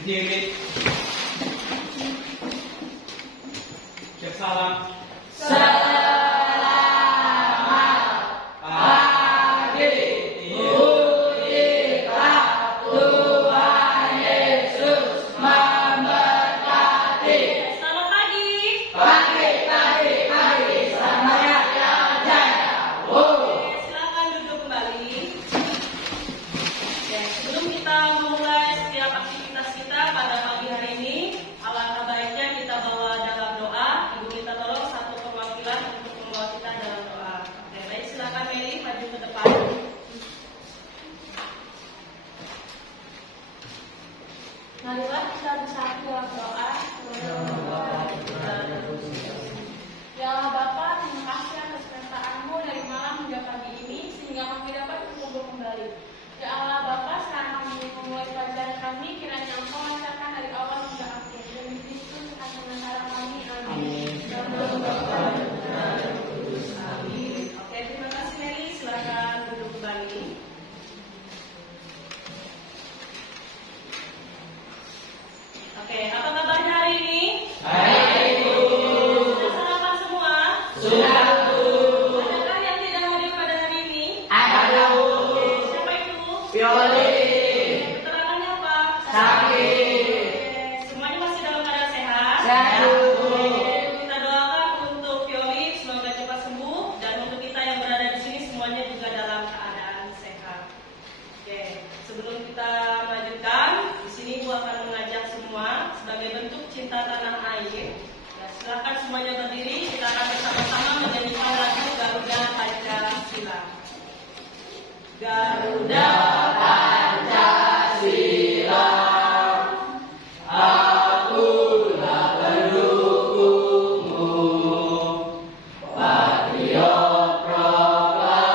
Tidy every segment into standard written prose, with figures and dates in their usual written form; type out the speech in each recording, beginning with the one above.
berdiri. Siap salam. Marilah kita bersatu dalam doa. Ya Allah Bapa, terima kasih atas penyertaan-Mu dari malam hingga pagi ini sehingga kami dapat berkumpul kembali. Ya Allah Bapa, sekarang kami memulai pelajaran kami, kiranya Engkau lancarkan dari awal hingga akhir. Demi Kristus akan sementara kami. Amin. Amin. Oke, terima kasih Mary. Silakan duduk kembali. Oke, apa kabarnya hari ini? Baik, Bu. Sudah sarapan semua? Sudah, Bu. Adakah yang tidak hadir pada hari ini? Ada, Bu. Oke, siapa itu? Violi. Keterangannya apa? Sakit. Oke, semuanya masih dalam keadaan sehat? Sehat, Bu. Oke, kita doakan untuk Violi semoga cepat sembuh dan untuk kita yang berada di sini semuanya juga dalam keadaan sehat. Oke, sebelum kita melanjutkan, di sini Bu akan mengajak semua sebagai bentuk cinta tanah air. Ya, silakan semuanya berdiri. Kita akan bersama-sama menyanyikan lagu Garuda Pancasila. Garuda Pancasila, akulah pendukungmu, patriot proklamasi,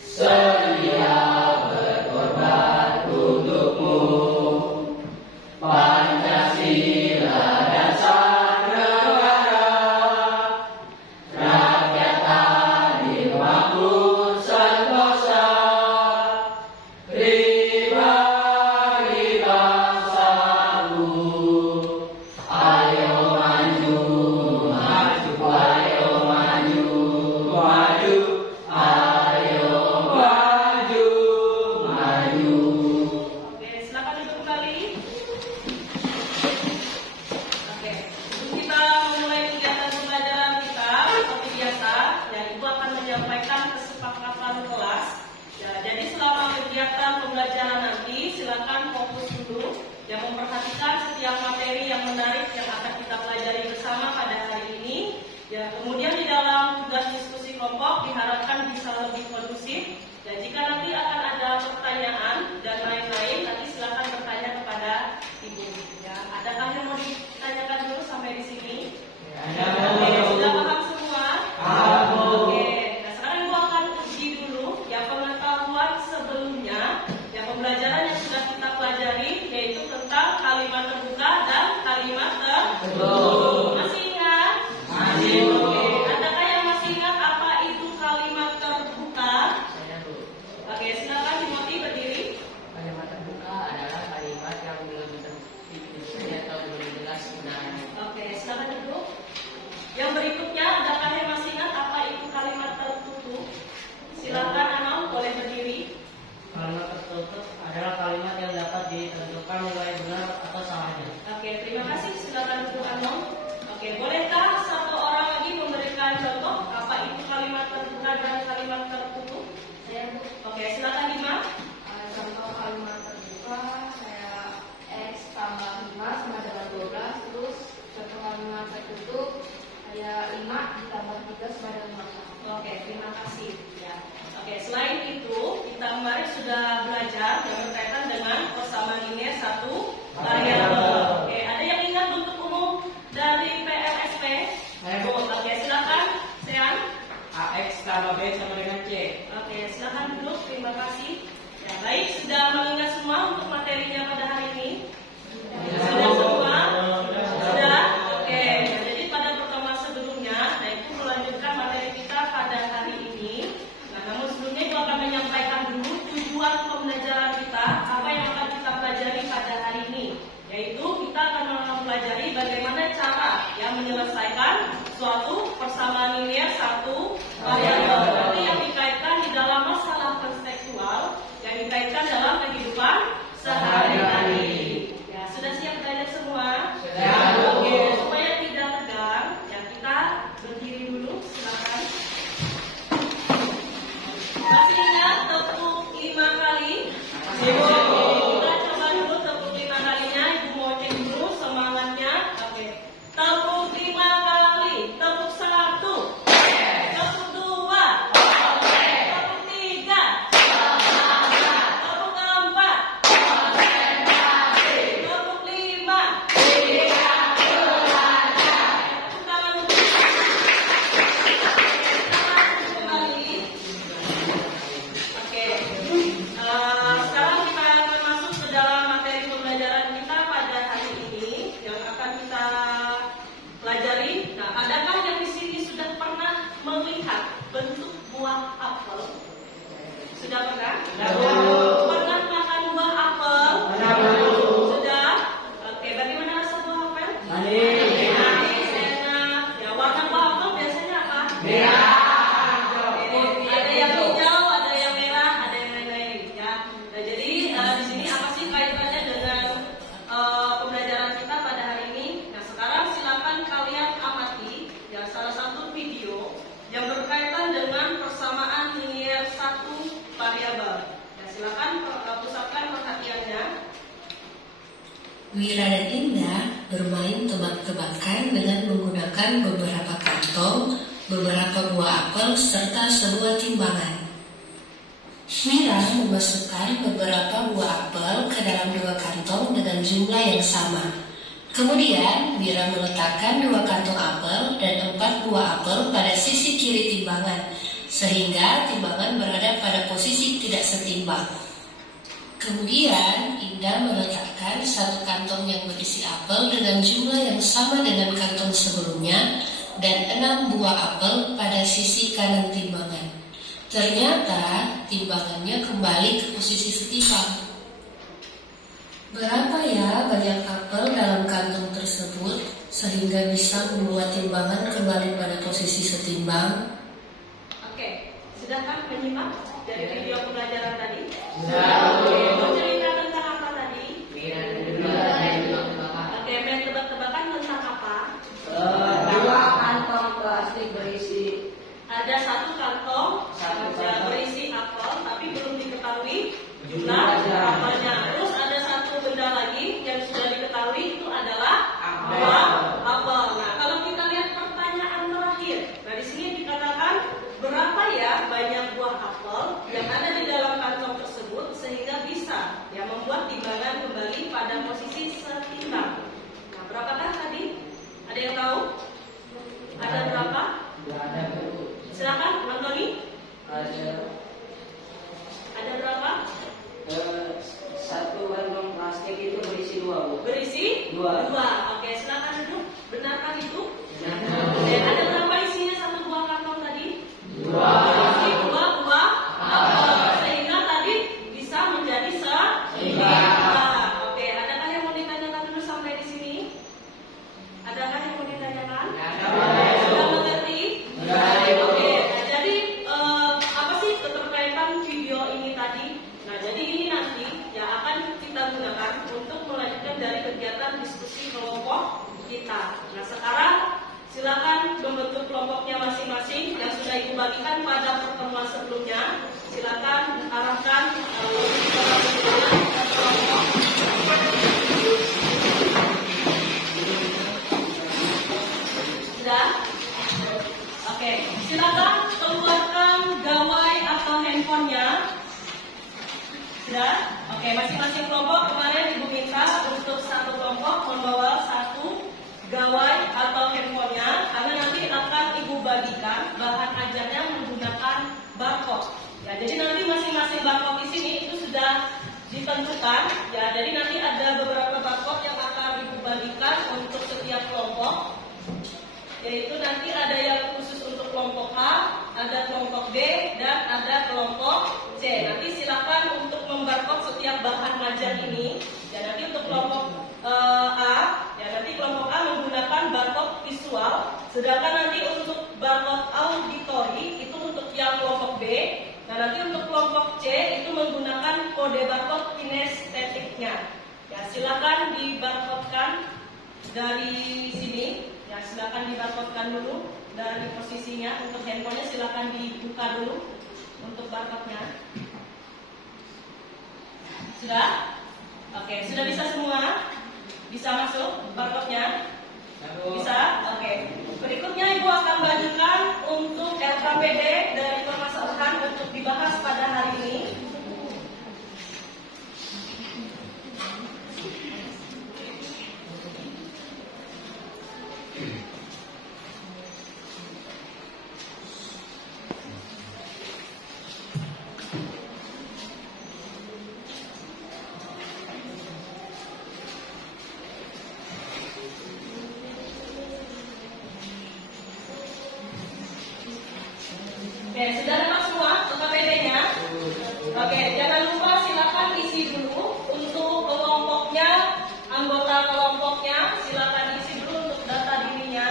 sedia berkorban untukmu. Pancasila dan sang negara, rakyat adil makmur sentosa, pribadi bangsaku, ayo maju, maju, ayo maju, maju, ayo maju, maju. Oke, silakan duduk kembali. Oke, sebelum kita memulai kegiatan pembelajaran kita seperti biasa, ya Ibu akan menyampaikan kesepakatan kelas. Ya, jadi selama kegiatan pembelajaran nanti, silakan fokus dulu, yang memperhatikan setiap materi yang menarik yang akan kita pelajari bersama pada hari ini. Ya, kemudian di dalam tugas diskusi kelompok diharapkan bisa lebih kondusif. Dan jika nanti akan ada pertanyaan dan lain-lain, nanti silakan bertanya kepada Ibu. Ya, adakah yang mau ditanyakan dulu sampai di sini? Oke, sudah paham semua? Oke, nah sekarang Ibu akan uji dulu ya pengetahuan sebelumnya, ya pembelajaran yang sudah kita pelajari, yaitu tentang kalimat terbuka dan kalimat tertutup. Masih ingat? Masih. Oke, adakah yang masih ingat apa itu kalimat terbuka? Oke, silakan Timothy berdiri. Kalimat terbuka adalah kalimat yang belum terdefinisi atau belum jelas sebenarnya. Oke, silakan duduk. Yang berikutnya, adakah yang masih ingat apa itu kalimat tertutup? Silakan Anom, boleh berdiri. Kalimat tertutup adalah kalimat yang dapat ditentukan nilai benar atau salahnya. Oke, terima kasih. Silakan duduk Anom. Oke, bolehkah satu orang lagi memberikan contoh apa itu kalimat terbuka dan kalimat tertutup? Saya Oke, silakan Dima. contoh kalimat terbuka saya X tambah 5 sama dengan 12. Terus contoh kalimat tertutup saya 5 ditambah 3 sama dengan 4. Oke, terima kasih. Ya. Oke, selain itu kita kemarin sudah belajar yang berkaitan dengan persamaan linear satu variabel. Oke, ada yang ingat bentuk umum dari PLSP? Oke, silakan, Sean. AX tambah B sama dengan C. Oke, silakan duduk. Terima kasih. Ya, baik, sudah mengingat semua untuk materinya pada hari ini? Sudah semua? Sudah? Oke, nah, jadi pada pertemuan sebelumnya, nah itu melanjutkan materi kita pada hari ini. Nah, namun sebelumnya itu akan menyampaikan dulu tujuan pembelajaran kita, apa yang akan kita menyelesaikan suatu persamaan linear satu variabel. Berarti yang dikaitkan di dalam masalah konseptual, yang dikaitkan dalam kehidupan sehari-hari. Ya, sudah siap belajar semua? Sudah. Oke, supaya tidak tegang, ya kita berdiri dulu, silakan. Masih ingat tepuk 5 kali? Kita coba dulu tepuk 5 kalinya, Ibu mau cek dulu semangatnya. Oke. Tepuk 5 kali, tepuk 1, tepuk 2, tepuk 3, tepuk 4, tepuk 5. Tepuk tangan dulu. Kembali. Oke. Sekarang kita akan masuk ke dalam materi pembelajaran kita pada hari ini yang akan kita pelajari. Nah, adakah yang di sini sudah pernah melihat bentuk buah apel? Sudah pernah? Pernah makan buah apel? Sudah? Oke, bagaimana rasa buah apel? Manis, enak. Ya, warna buah apel biasanya apa? Ada yang hijau, ada yang merah, ada yang lain-lain. Ya. Nah, jadi di sini apa sih kaitannya dengan pembelajaran kita pada hari ini? Nah, sekarang silakan kalian amati ya salah satu video yang berkaitan dengan persamaan linear satu variabel. Ya, silakan pusatkan perhatiannya. Wira dan Indah bermain tebak-tebakan dengan menggunakan beberapa kantong, beberapa buah apel, serta sebuah timbangan. Wira memasukkan beberapa buah apel ke dalam 2 kantong dengan jumlah yang sama. Kemudian, Wira meletakkan 2 kantong apel dan 4 buah apel pada sisi kiri timbangan, sehingga timbangan berada pada posisi tidak setimbang. Kemudian, Indah meletakkan 1 kantong yang berisi apel dengan jumlah yang sama dengan kantong sebelumnya dan 6 buah apel pada sisi kanan timbangan. Ternyata, timbangannya kembali ke posisi setimbang. Berapa ya banyak apel dalam kantong tersebut sehingga bisa membuat timbangan kembali pada posisi setimbang? Oke, sudahkah menyimak dari video pembelajaran tadi? Sudah. Oke, mau cerita tentang apa tadi? Wira dan Indah main tebak-tebakan. Oke, main tebak-tebakan tentang apa? 2 kantong plastik berisi Ada 1 kantong berisi apel, tapi belum diketahui jumlah apelnya. Terus ada 1 benda lagi yang sudah diketahui itu adalah buah apel. Nah, kalau kita lihat pertanyaan terakhir, nah di sini dikatakan berapa ya banyak buah apel yang ada di dalam kantong tersebut sehingga bisa ya membuat timbangan kembali pada posisi setimbang. Nah, berapakah tadi? Ada yang tahu? Ada berapa? Silakan, Antoni. Ada berapa? 1 kantong plastik itu berisi 2, Bu. Berisi? 2. 2. Oke, silakan duduk. Benarkah itu? Oke, ada berapa isinya 1 buah kantong tadi? 2. Berisi 2 buah apel. Sehingga tadi bisa menjadi seimbang. Oke, adakah yang mau ditanyakan dulu sampai di sini? Adakah yang mau ditanyakan? Sudah mengerti? Oke, nah, jadi apa sih keterkaitan video ini tadi? Nah, jadi ini nanti yang akan kita gunakan untuk melanjutkan dari kegiatan diskusi kelompok kita. Nah, sekarang silakan membentuk kelompoknya masing-masing yang sudah Ibu bagikan pada pertemuan sebelumnya. Silakan arahkan kelompok. Sudah? Oke, silakan keluarkan gawai atau handphonenya. Sudah? Oke, masing-masing kelompok kemarin Ibu minta untuk 1 kelompok membawa 1 gawai atau handphonenya, karena nanti akan Ibu bagikan bahan ajarnya menggunakan barcode. Ya, jadi nanti masing-masing barcode di sini itu sudah ditentukan. Ya, jadi nanti ada beberapa barcode yang akan Ibu bagikan untuk setiap kelompok. Yaitu nanti ada yang khusus untuk kelompok A, ada kelompok B, dan ada kelompok C. Nanti silakan untuk membarcode setiap bahan ajar ini. Dan nanti untuk kelompok A, ya nanti kelompok A menggunakan barcode visual. visual. Sedangkan nanti untuk barcode auditory itu untuk yang kelompok B. Nah, nanti untuk kelompok C itu menggunakan kode barcode kinestetiknya. Ya, silakan dibarcodekan dari sini. Ya, silakan dibarcodekan dulu dari posisinya. Untuk handphonenya silakan dibuka dulu untuk barcode-nya. Sudah? Oke, sudah bisa semua? Bisa masuk barcode-nya? Bisa? Oke. Berikutnya Ibu akan bagikan untuk LKPD dari permasalahan untuk dibahas pada hari ini. Oke, sudah dapat semua LKPD-nya? Oke, jangan lupa silakan isi dulu untuk kelompoknya, anggota kelompoknya, silakan isi dulu untuk data dirinya.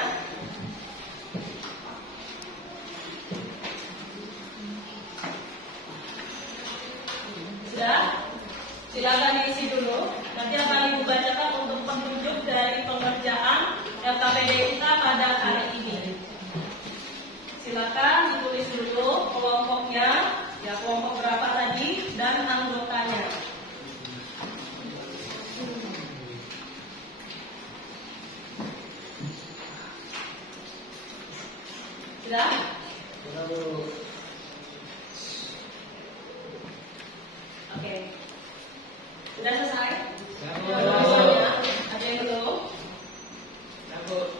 Sudah? Silakan diisi dulu. Nanti akan Ibu bacakan untuk petunjuk dari pengerjaan LKPD kita pada hari ini. Silakan ditulis dulu kelompoknya, ya kelompok berapa tadi dan anggotanya. Sudah? Oke. Sudah selesai? Ada yang belum?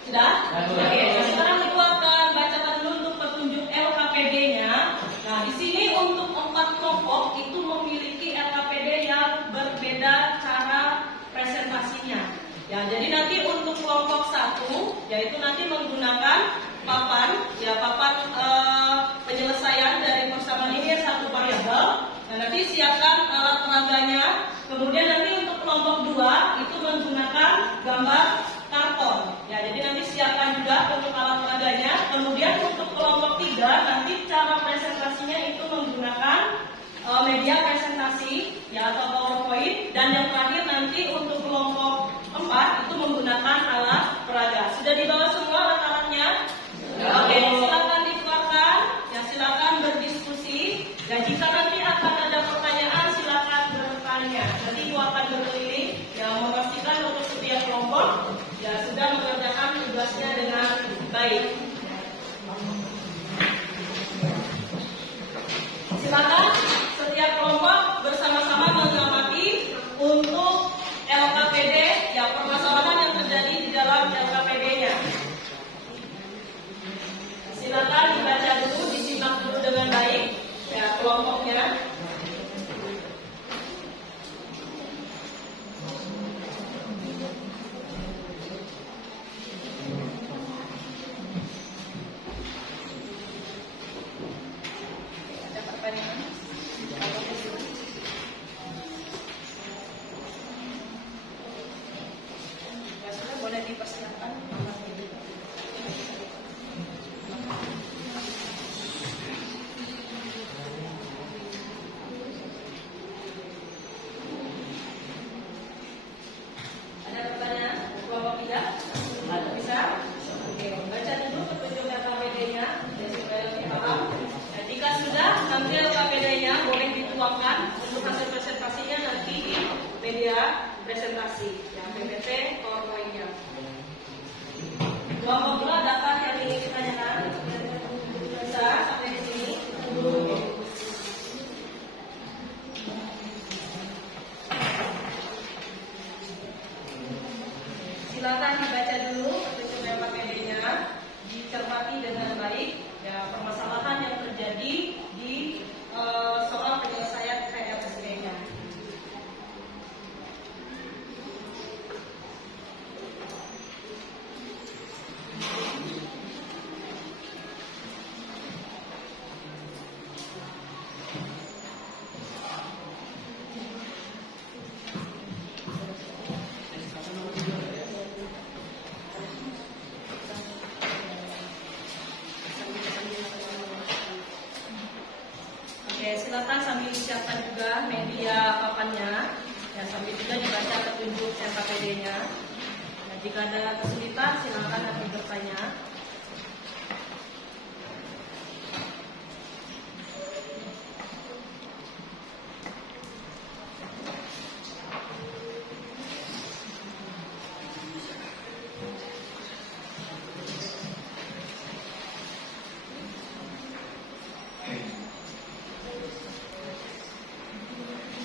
Sudah? Oke. Sekarang Ibu akan bacakan dulu untuk petunjuk LKPD-nya. Nah, di sini untuk 4 kelompok itu memiliki LKPD yang berbeda cara presentasinya. Ya, jadi nanti untuk kelompok 1 yaitu nanti menggunakan papan, ya papan penyelesaian dari persamaan ini satu variabel. Nah, nanti siapkan alat peraganya. Kemudian nanti untuk kelompok 2 itu menggunakan gambar karton. Ya, jadi nanti siapkan juga untuk alat peraganya. Kemudian untuk kelompok 3 nanti cara presentasinya itu menggunakan media presentasi ya atau PowerPoint. Dan yang terakhir nanti untuk kelompok 4 itu menggunakan alat peraga. Sudah dibawa semua alat-alatnya? Oke, silakan dikeluarkan. Ya, silakan berdiskusi. Dan jika nanti akan ada pertanyaan, silakan bertanya. Nanti Ibu akan berkeliling, ya memastikan untuk setiap kelompok ya sudah mengerjakan tugasnya dengan baik. Silakan setiap kelompok bersama-sama mengamati untuk LKPD, ya permasalahan yang terjadi di dalam LKPD-nya. Silakan dibaca dulu, disimak dulu dengan baik, ya kelompoknya. Ada pertanyaan? Ya sudah, boleh dipersiapkan. Ada pertanyaan? Kelompok 3? Bisa? Oke, baca dulu petunjuk LKPD-nya ya, supaya lebih paham. Ya, jika sudah, nanti LKPD-nya boleh dituangkan untuk hasil presentasinya nanti di media presentasi, ya PPT, PowerPoint-nya. Kelompok 2 dapat yang ingin ditanyakan? Bisa sampai di sini? Silakan dibaca dulu petunjuk LKPD-nya, dicermati dengan baik ya permasalahan yang terjadi di soal penyelesaian PLSP-nya. silakan sambil disiapkan juga media papannya. Ya, sambil juga dibaca petunjuk CKPD-nya. Nah, jika ada kesulitan, silakan nanti bertanya.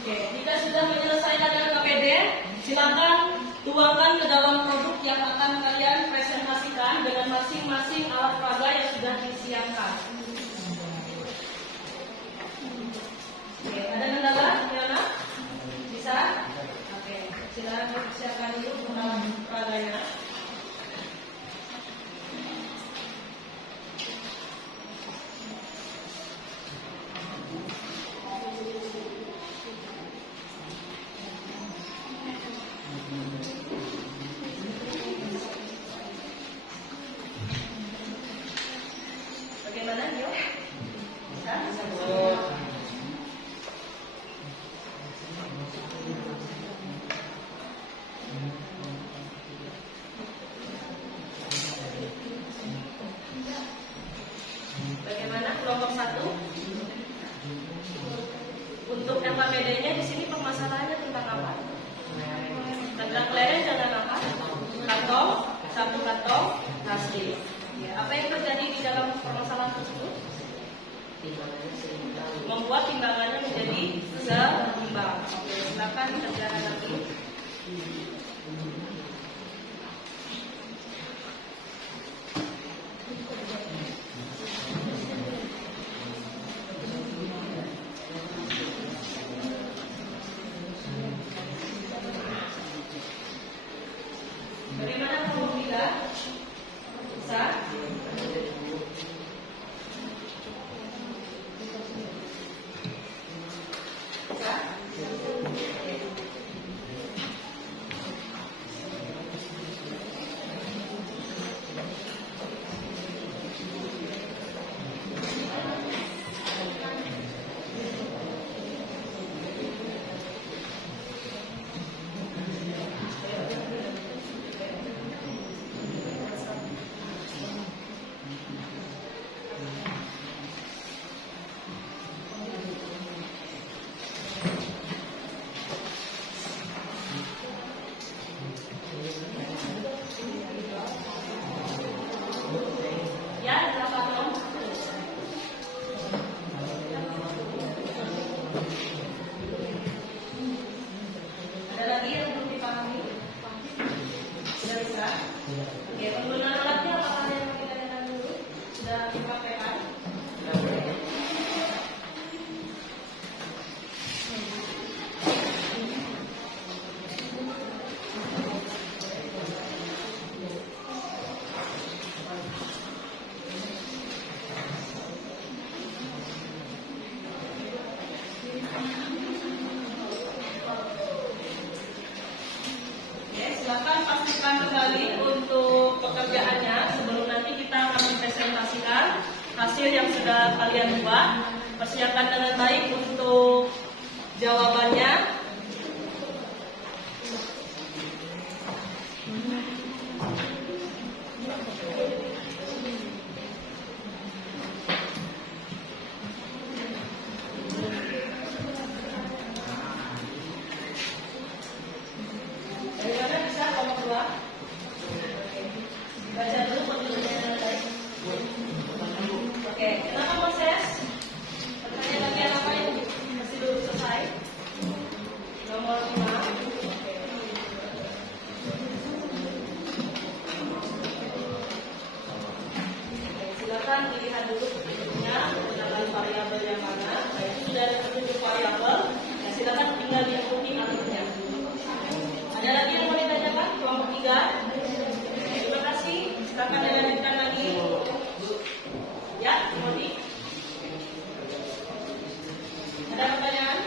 Oke, jika sudah menyelesaikan dengan KPD, silakan tuangkan ke dalam produk yang akan kalian presentasikan dengan masing-masing alat peraga yang sudah disiapkan. Oke, ada kendala, Yana? Bisa? Oke, silakan siapkan dulu alat peraganya. Bagaimana, Dio? Bisa? Bagaimana kelompok 1? Untuk MKPD-nya di sini permasalahannya tentang apa? Tentang kelereng dengan apa? Kantong, satu kantong, plastik. Ya, apa yang terjadi di dalam permasalahan tersebut? Membuat timbangannya menjadi seimbang. Oke, silakan dikerjakan lagi. Bagaimana kelompok 3? Bisa? Ya, berapa dong? Ada lagi yang belum dipahami? Sudah bisa? Oke, penggunaan alatnya apakah yang kita lihat dulu? Sudah dipraktekkan? Silakan pastikan kembali untuk pekerjaannya sebelum nanti kita akan mempresentasikan hasil yang sudah kalian buat. Persiapkan dengan baik untuk jawabannya. Bagaimana bisa kelompok 2? Baca dulu petunjuknya dengan baik. Oke, kenapa Moses? Pertanyaan bagian apa yang masih belum selesai? Nomor 5. Silakan dilihat dulu petunjuknya menggunakan variabel yang mana. Itu sudah ada petunjuk variabel. Ya, silakan tinggal diikuti alurnya. Ada lagi yang mau ditanyakan? Kelompok 3. Terima kasih. Silakan dilanjutkan lagi. Ya, Timothy. Ada pertanyaan?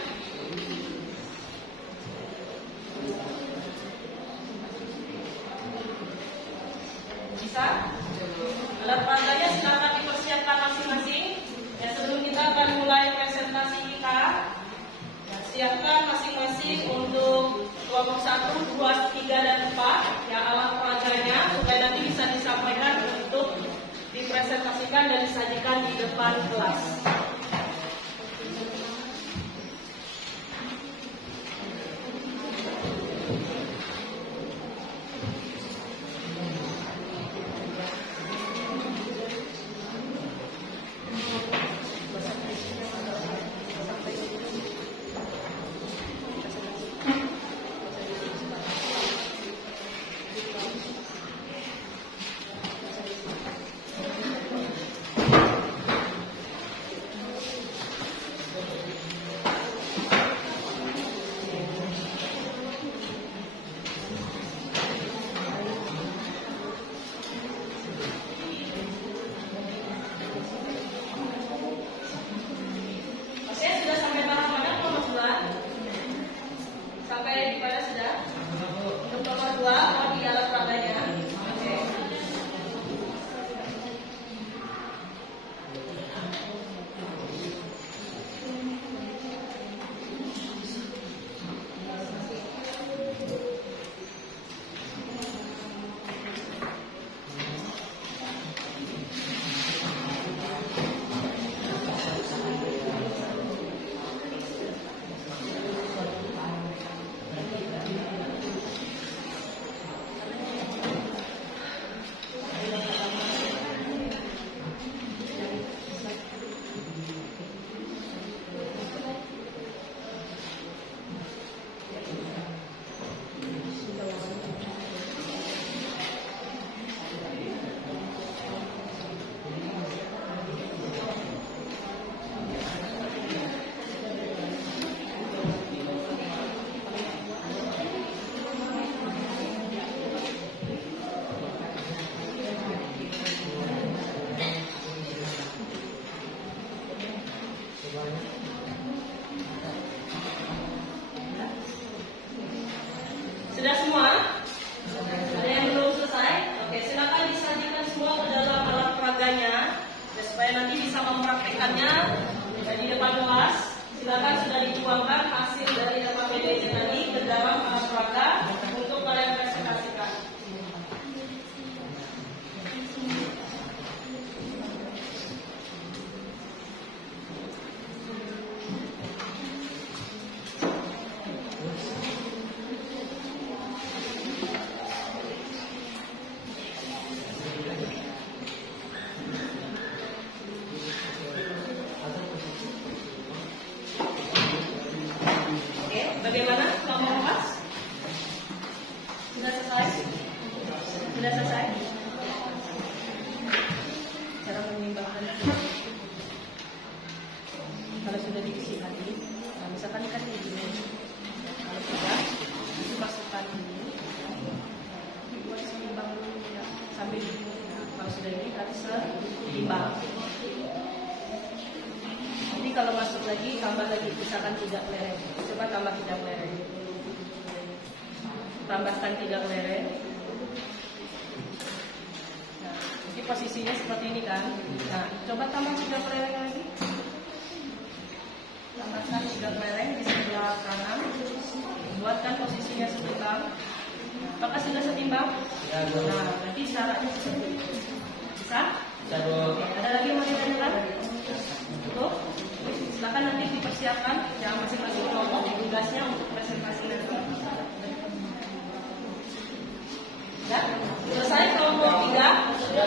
Bisa? Alat peraganya silakan dipersiapkan masing-masing. Ya, sebelum kita akan mulai presentasikan dipresentasikan dan disajikan di depan kelas. Oke, sudah sampai tahap mana nomor 2? Sampai di mana sudah? Untuk nomor 2, mau di alat peraganya. Oke. Sudah semua? Ada yang belum selesai? Oke, silakan disajikan semua ke dalam alat peraganya, ya, supaya nanti bisa mempraktekannya di depan kelas. Silakan sudah dituangkan hasil dari LKPDJ tadi ke dalam alat peraga untuk kalian presentasikan. Oke, bagaimana? Nomor 4? Sudah selesai? Sudah selesai? Cara menimbangkan. Kalau sudah diisi tadi, nah misalkan kan ini. Kalau sudah, dimasukkan ini. Dibuat seimbang dulu ya, sambil dulu. Nah, kalau sudah ini berarti seimbang. Jadi kalau masuk lagi, tambah lagi, misalkan 3 kelereng. Coba tambah 3 kelereng. Tambahkan 3 kelereng. Nah, jadi posisinya seperti ini kan. Nah, coba tambah 3 kelereng lagi. Tambahkan 3 kelereng di sebelah kanan. Buatkan posisinya setimbang. Apakah sudah setimbang? Ya, Bu. Nah, berarti caranya seperti itu. Bisa? Bisa, Bu. Oke, ada lagi yang mau ditanyakan? Cukup? Silakan nanti dipersiapkan yang masing-masing kelompok tugasnya untuk presentasi nanti. Ya? Selesai kelompok 3?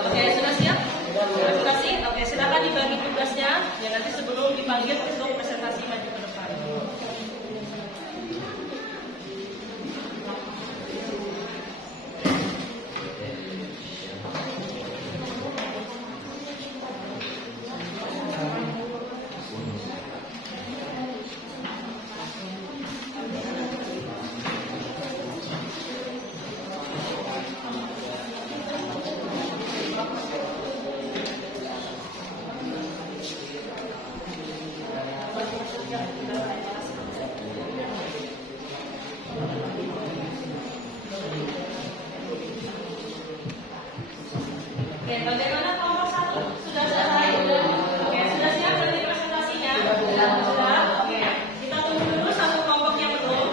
Oke, sudah siap? Presentasi? Oke, silakan dibagi tugasnya ya nanti sebelum dipanggil untuk presentasi maju ke depan. Oke, bagaimana kelompok 1? Sudah selesai? Oke, sudah siap nanti presentasinya? Sudah? Oke, kita tunggu dulu satu kelompoknya belum.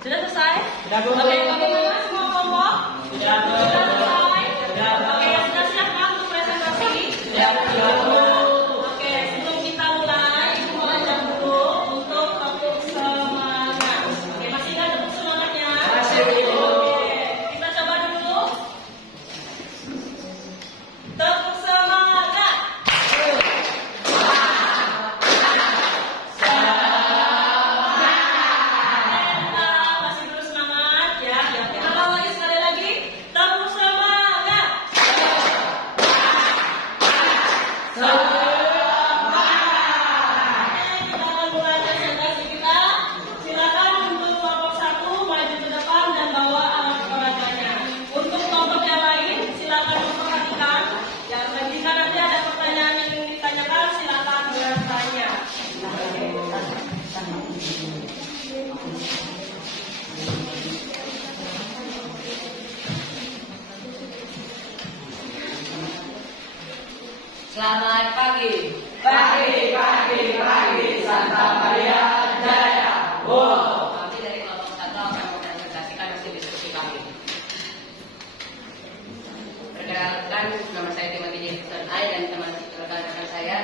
Sudah selesai? Sudah, Bu. Oke, bagaimana semua kelompok? Sudah, Bu. Sudah selesai? Sudah, Bu. Oke, sudah siapkan untuk presentasi? Sudah, Bu. Oke, sebelum kita mulai, Ibu mau ajak dulu untuk tepuk semangat. Oke, masih ingat tepuk semangatnya? Masih, Bu. Oke, kita coba dulu. Tepuk semangat. Masih terus semangat ya. Kita ulang lagi sekali lagi. Tepuk semangat. Kita akan mulai presentasi kita. Silakan untuk kelompok 1 maju ke depan dan bawa alat olahraga. Untuk kelompok yang lain, silakan memperhatikan. Ya, jika nanti ada pertanyaan yang ingin ditanyakan, silakan bertanya. Selamat pagi. Pagi, Santa Maria Jaya. Wow. Kami dari kelompok 1 akan mempresentasikan hasil diskusi kami. Perkenalkan, nama saya Timothy Jefferson I dan teman rekan-rekan saya.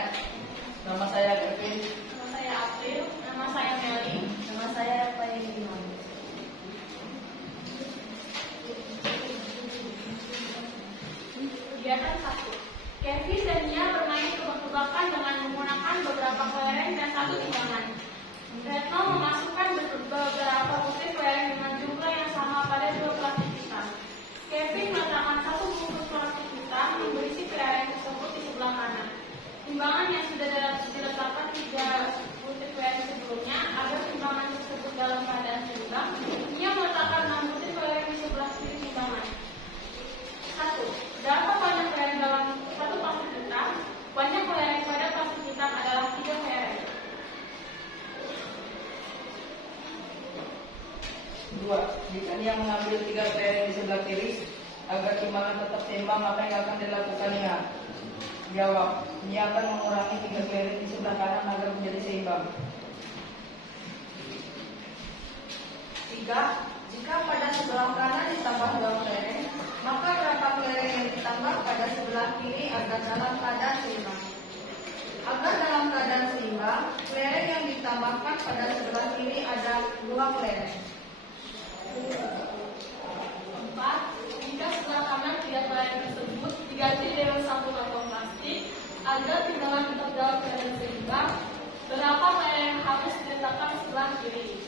Nama saya Kevin. Nama saya April, nama saya Meli, nama saya Rafael. Kegiatan 1. Kevin dan Nia bermain tebak-tebakan dengan menggunakan beberapa kelereng dan satu timbangan. Retno memasukkan beberapa butir kelereng dengan jumlah yang sama pada 2 plastik hitam. Kevin meletakkan 1 bungkus plastik hitam yang berisi kelereng tersebut di sebelah kanan. Timbangan yang sudah diletakkan 3 butir kelereng sebelumnya agar timbangan tersebut dalam keadaan seimbang. Nia meletakkan 6 butir kelereng di sebelah kiri timbangan. 1. Berapa banyak kelereng dalam 1 plastik hitam? Banyak kelereng pada plastik hitam adalah 3 kelereng. 2. Jika dia mengambil 3 kelereng di sebelah kiri agar timbangan tetap seimbang, maka yang akan dilakukan Nia? Jawab. Nia akan mengurangi 3 kelereng di sebelah kanan agar menjadi seimbang. 3. Jika pada sebelah kanan ditambah 2 kelereng, maka berapa kelereng yang ditambah pada sebelah kiri agar dalam keadaan seimbang? Agar dalam keadaan seimbang, kelereng yang ditambahkan pada sebelah kiri ada 2 kelereng. 4. Jika sebelah kanan 3 kelereng tersebut diganti dengan 1 kantong plastik agar timbangan tetap dalam keadaan seimbang, berapa kelereng yang harus diletakkan sebelah kiri?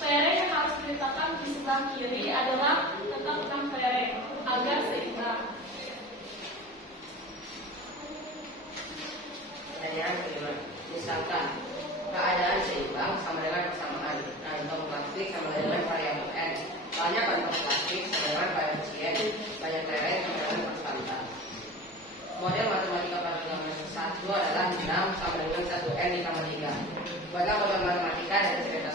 Kelereng yang harus diletakkan di sebelah kiri adalah tetap 6 kelereng agar seimbang. Pertanyaan kelima. Misalkan keadaan seimbang sama dengan persamaan kantong plastik sama dengan variabel n. Soalnya kantong plastik sama dengan koefisien banyak kelereng sama dengan konstanta. Model matematika paradigma 1 adalah 6 sama dengan 1n ditambah 3. Pada model matematika dari cerita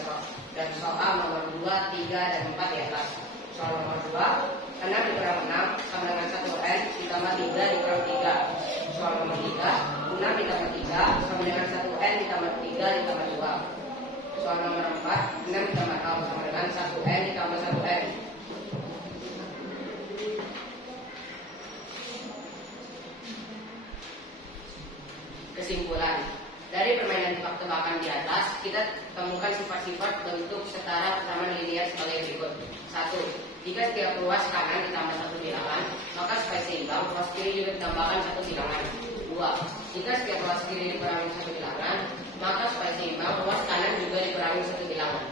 dan soal nomor 2, 3, dan 4 di atas. Soal nomor 2, 6 dikurang 6 sama dengan 1n ditambah 3 dikurang 3. Soal nomor 3, 6 ditambah 3 sama dengan 1n ditambah 3 ditambah 2. Soal nomor 4, 6 ditambah 0 sama dengan 1n ditambah 1n. Kesimpulan, dari permainan tebak-tebakan di atas, kita temukan sifat-sifat bentuk setara persamaan linear sebagai berikut. 1. Jika setiap ruas kanan ditambah 1 bilangan, maka supaya seimbang, ruas kiri juga ditambahkan 1 bilangan. 2. Jika setiap ruas kiri dikurangi 1 bilangan, maka supaya seimbang, ruas kanan juga dikurangi 1 bilangan.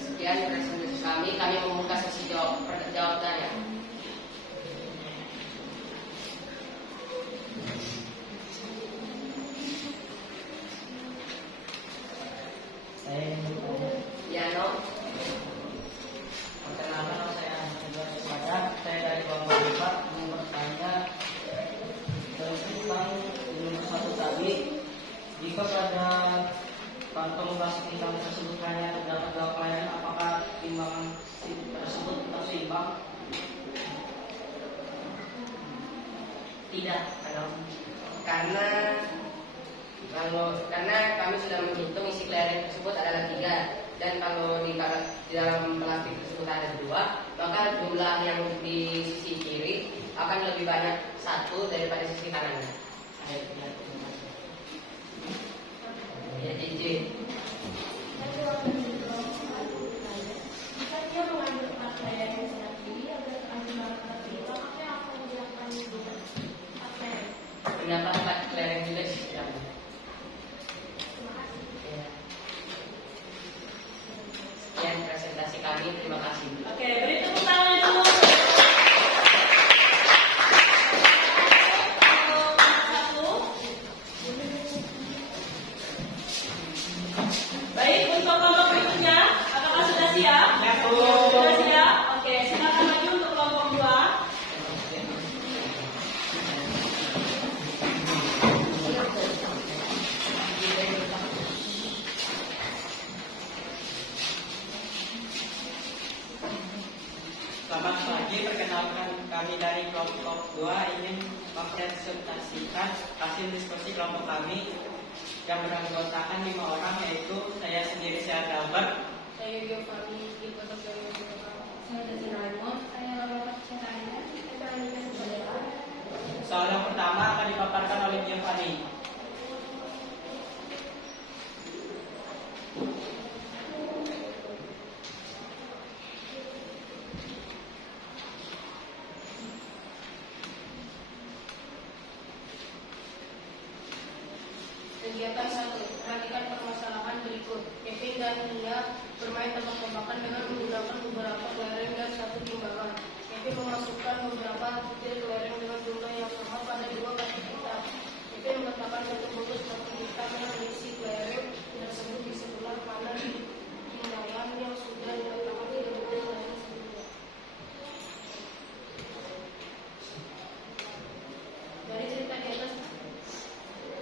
Sekian presentasi kami membuka sesi jawabannya. Ya, no. Perkenalkan, nama saya Edward Ismaya. Saya dari kelompok 4 ingin bertanya tentang nomor 1 tadi. Jika pada kantong plastik hitam tersebut hanya terdapat 2 kelereng, apakah timbangan tersebut tetap seimbang? Tidak, karena Karena kami sudah menghitung isi kelereng tersebut adalah 3, dan kalau di dalam plastik tersebut ada 2, maka jumlah yang di sisi kiri akan lebih banyak 1 daripada sisi kanannya. Ya, izin. Jika dia mengambil tempat lereng yang sebelah kiri agar terambil barang penyeimbang, apa yang akan dilakukan dengan lereng? Kenapa tempat kelereng juga sih? Sekian presentasi kami, terima kasih. Oke, beri tepuk tangan dulu. Baik, untuk kelompok berikutnya, apakah sudah siap? Ya, Bu. Sudah siap? Oke, silakan maju untuk kelompok 2. Selamat pagi, perkenalkan kami dari kelompok 2 ingin mempresentasikan hasil diskusi kelompok kami yang beranggotakan 5 orang, yaitu saya sendiri, saya Albert, Saya Giovanni Gilberto Gilberto. Saya Desi Raymond. Saya Laura Cahaya. Saya Veronica Subanela. soal yang pertama akan dipaparkan oleh Giovanni. Kegiatan 1. Perhatikan permasalahan berikut. Kevin dan Nia bermain tebak-tebakan dengan menggunakan beberapa kelereng dan 1 timbangan. Kevin memasukkan beberapa butir kelereng dengan jumlah yang sama pada 2 plastik hitam. Kevin meletakkan 1 bungkus plastik hitam yang berisi kelereng tersebut di sebelah kanan timbangan yang sudah diletakkan 3 butir kelereng sebelumnya. Dari cerita di atas,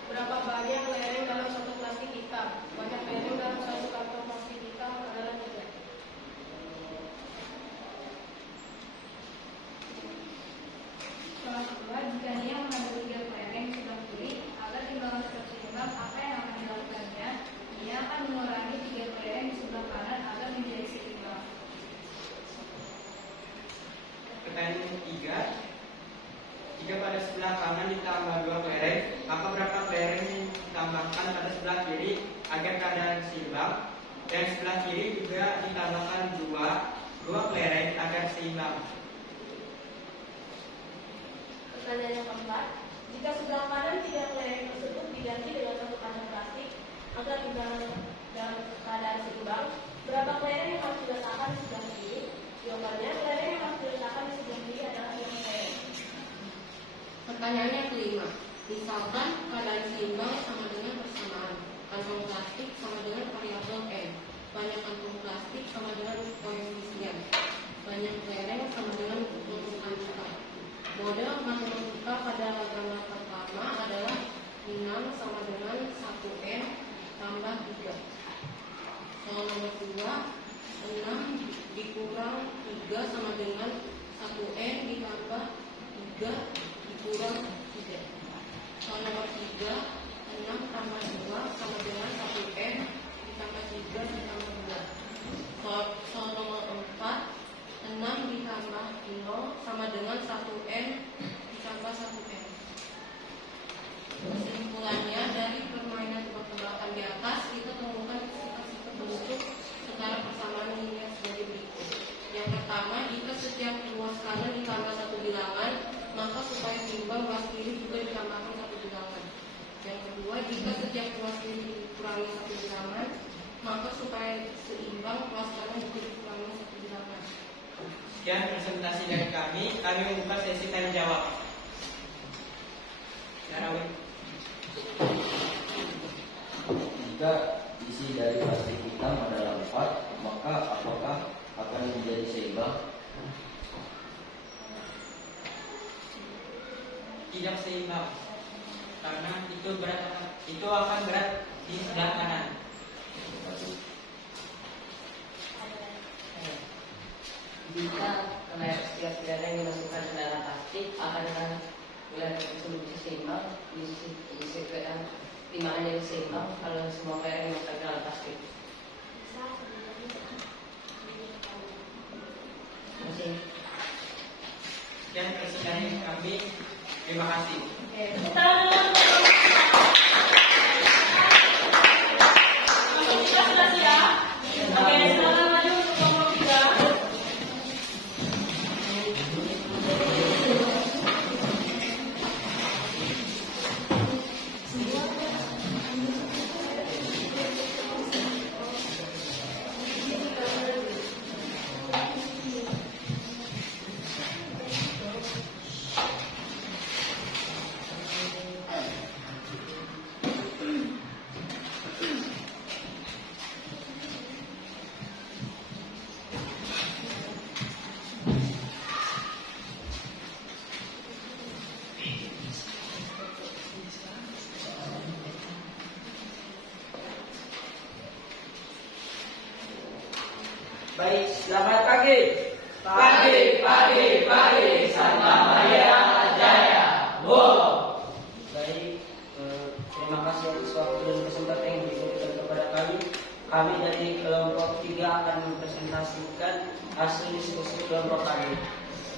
berapa banyak lereng dalam 1 plastik hitam? Banyak lereng dalam 1 kantong plastik hitam adalah 3. Soal kedua, jika dia mengambil 3 kelereng di sebelah kiri agar timbangan tetap seimbang, apa yang akan dilakukannya? Dia akan mengurangi 3 kelereng di sebelah kanan agar menjadi seimbang. Pertanyaan 3, jika pada sebelah kanan ditambah 2 kelereng, maka berapa kelereng yang ditambahkan pada sebelah kiri agar keadaan seimbang? Dan sebelah kiri juga ditambahkan 2 kelereng agar seimbang. Pertanyaan yang keempat, jika sebelah kanan 3 kelereng tersebut diganti dengan 1 kantong plastik agar timbangan dalam keadaan seimbang, berapa kelereng yang harus diletakkan di sebelah kiri? Jawabannya, kelereng yang harus diletakkan di sebelah kiri adalah 2 kelereng. Pertanyaan yang kelima. Misalkan keadaan seimbang sama dengan persamaan. Kantong plastik sama dengan variabel N. Banyak kantong plastik sama dengan koefisien. Banyak kelereng sama dengan angka. Model matematika pada gambar pertama adalah 6 sama dengan 1N tambah 3. Soal nomor 2, 6 dikurang 3 sama dengan 1N ditambah 3 dikurang 3. Soal nomor 3, 6 tambah 2 sama dengan 1N ditambah 3 ditambah 2. Soal nomor 4, 6 ditambah 0 sama dengan 1N ditambah 1N. Kesimpulannya, dari permainan tebak-tebakan di atas, kita temukan sifat-sifat bentuk secara persamaan linear sebagai berikut. Yang pertama, jika setiap ruas kanan ditambah 1 bilangan, maka supaya seimbang ruas kiri juga ditambahkan 1 bilangan. Yang kedua, jika setiap ruas kiri dikurangi 1 bilangan, maka supaya seimbang ruas kanan juga dikurangi 1 bilangan. Sekian presentasi dari kami membuka sesi tanya jawab. Yarawin. Jika isi dari plastik hitam adalah 4, maka apakah akan menjadi seimbang? Tidak seimbang, karena itu akan berat di sebelah kanan. Jika setiap kelereng dimasukkan ke dalam plastik, akan kelereng tersebut bisa seimbang di sisi timbangan jadi seimbang kalau semua lereng dimasukkan ke dalam plastik. Masih. Dan persidangan kami, terima kasih. Oke, kita sudah siap. Oke, silakan maju untuk nomor 3. Baik, selamat pagi. Pagi, Santa Maria Jaya. Wow. Baik, terima kasih atas waktu dan kesempatan yang diberikan kepada kami. Kami dari kelompok 3 akan mempresentasikan hasil diskusi kelompok kami.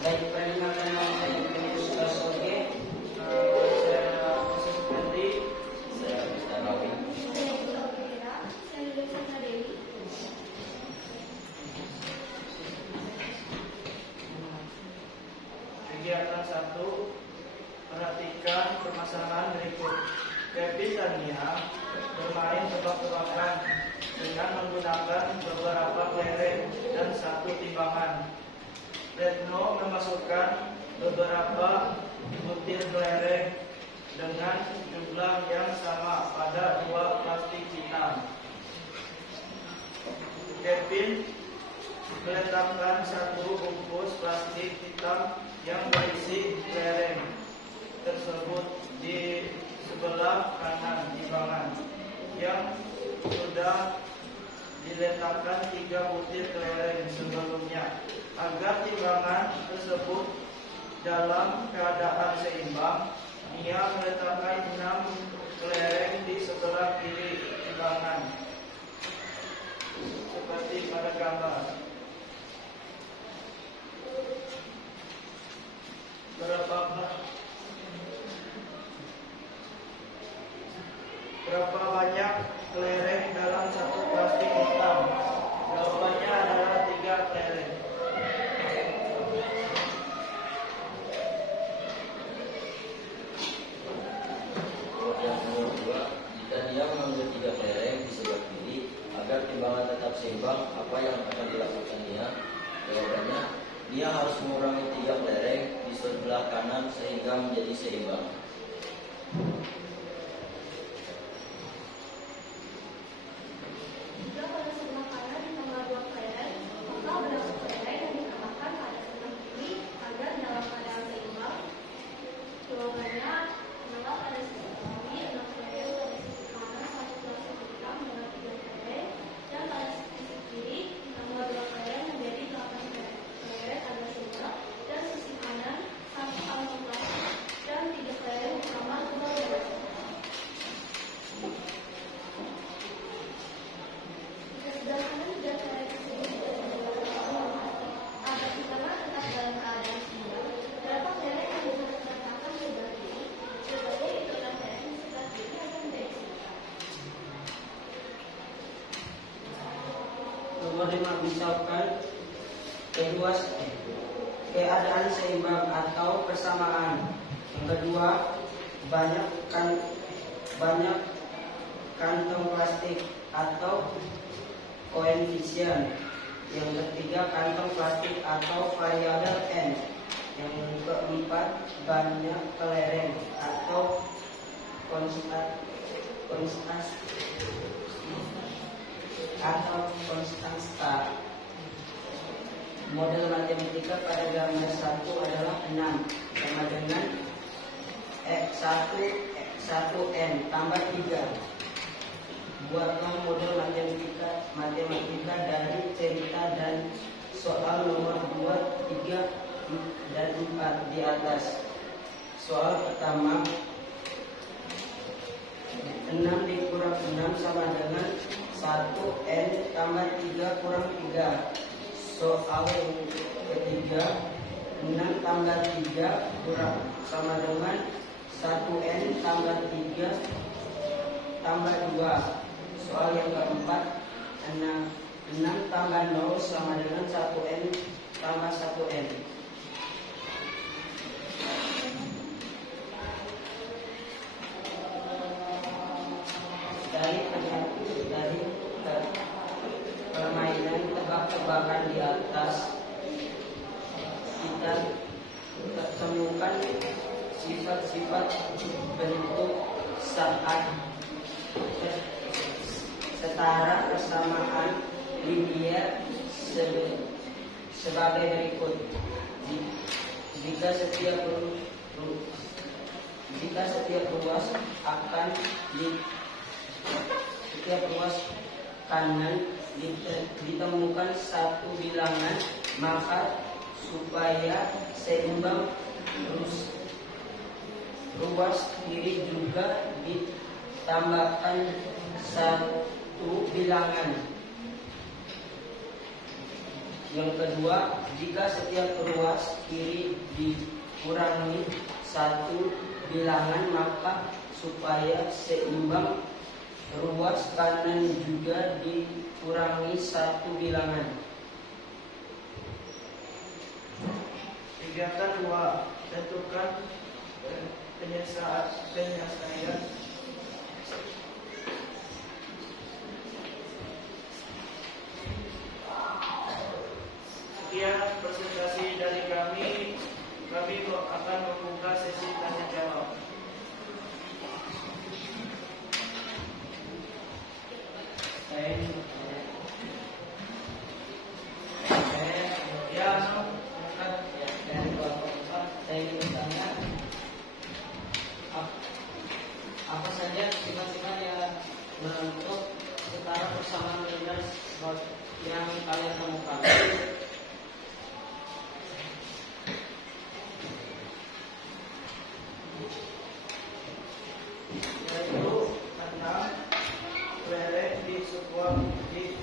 Baik, perkenalkan nama saya Petrus Soge. Saya khusus Andri. Saya Mr. Rawi. Kegiatan 1, perhatikan permasalahan berikut. Kevin dan Nia bermain tebak-tebakan dengan menggunakan beberapa kelereng dan 1 timbangan. Retno memasukkan beberapa butir kelereng dengan jumlah yang sama pada 2 plastik hitam. Kevin meletakkan 1 bungkus plastik hitam yang berisi kelereng tersebut di sebelah kanan timbangan yang sudah diletakkan 3 butir kelereng sebelumnya. Agar timbangan tersebut dalam keadaan seimbang, Nia meletakkan 6 kelereng di sebelah kiri timbangan seperti pada gambar. Berapa banyak kelereng dalam 1 plastik hitam? Jawabannya adalah 3 kelereng. Yang nomor 2, jika dia mengambil 3 kelereng di sebelah kiri agar timbangan tetap seimbang, apa yang akan dilakukan dia? Jawabannya, dia harus mengurangi 3 kelereng di sebelah kanan sehingga menjadi seimbang. Jika pada sebelah kanan ditambah 2 kelereng, maka berapa kelereng yang ditambahkan pada sebelah kiri agar dalam keadaan seimbang? Jawabannya adalah pada sisi kiri 6 kelereng, pada sisi kanan 1 plastik hitam dengan 3 kelereng, dan pada sisi kiri ditambah 2 kelereng menjadi 8 kelereng agar seimbang, dan sisi kanan 1 kantong plastik dan 3 kelereng ditambah 2 kelereng. Jika sebelah kanan 3 kelereng tersebut agar timbangan tetap dalam keadaan seimbang, berapa kelereng yang bisa diletakkan di sebelah kiri? Sebagai hitungan kelereng di sebelah kiri akan menjadi seimbang. Nomor 5, misalkan keadaan seimbang atau persamaan. Yang kedua, banyak kantong plastik atau koefisien. Yang ketiga, kantong plastik atau variabel N. Yang keempat, banyak kelereng atau konstanta. Model matematika pada gambar 1 adalah 6 sama dengan 1n tambah 3. Buatlah model matematika dari cerita dan soal nomor 2, 3, dan 4 di atas. Soal pertama, 6 6 dikurang 6 sama dengan 1N tambah 3 kurang 3. Soal yang ketiga, 6 tambah 3 kurang sama dengan 1N tambah 3 tambah 2. Soal yang keempat, 6 tambah 0 sama dengan 1N tambah 1N. Dari permainan tebak-tebakan di atas, kita temukan sifat-sifat bentuk saat setara kesamaan linear sebagai berikut. Jika setiap ruas kanan ditemukan satu bilangan, maka supaya seimbang ruas kiri juga ditambahkan satu bilangan. Yang kedua, jika setiap ruas kiri dikurangi satu bilangan, maka supaya seimbang ruas kanan juga dikurangi satu bilangan. Kegiatan 2. Tentukan penyelesaian. Sekian presentasi dari kami. Kami akan membuka sesi tanya jawab. Saya ingin bertanya, apa saja sifat-sifat yang menentuk setara persamaan linear yang kalian temukan? Yaitu 6 lereng di sebuah titik.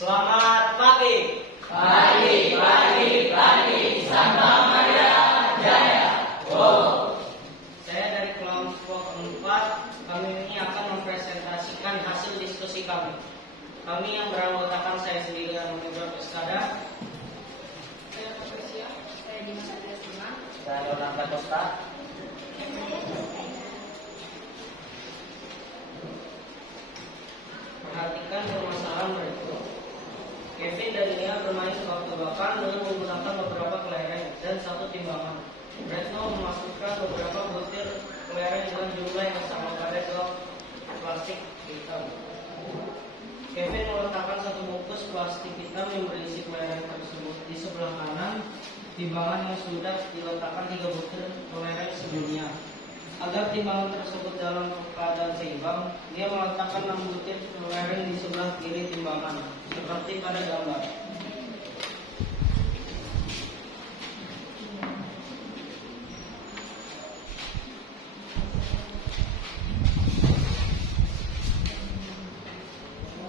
Selamat pagi. Saya dari kelompok 4, kami ini akan mempresentasikan hasil diskusi kami. Kami yang beranggotakan saya sendiri yang Menurut Pestada, Saya Patricia, saya Dimas Adriasima. saya Leonardo Costa. Perhatikan permasalahan berikut. Kevin dan Nia bermain tebak-tebakan dengan menggunakan beberapa kelereng dan satu timbangan. Retno memasukkan beberapa butir kelereng dengan jumlah yang sama pada dua plastik hitam. Kevin meletakkan satu bungkus plastik hitam yang berisi kelereng tersebut. Di sebelah kanan, timbangan yang sudah diletakkan 3 butir kelereng sebelumnya. Agar timbangan tersebut dalam keadaan seimbang, dia meletakkan 6 butir kelereng di sebelah kiri timbangan, seperti pada gambar.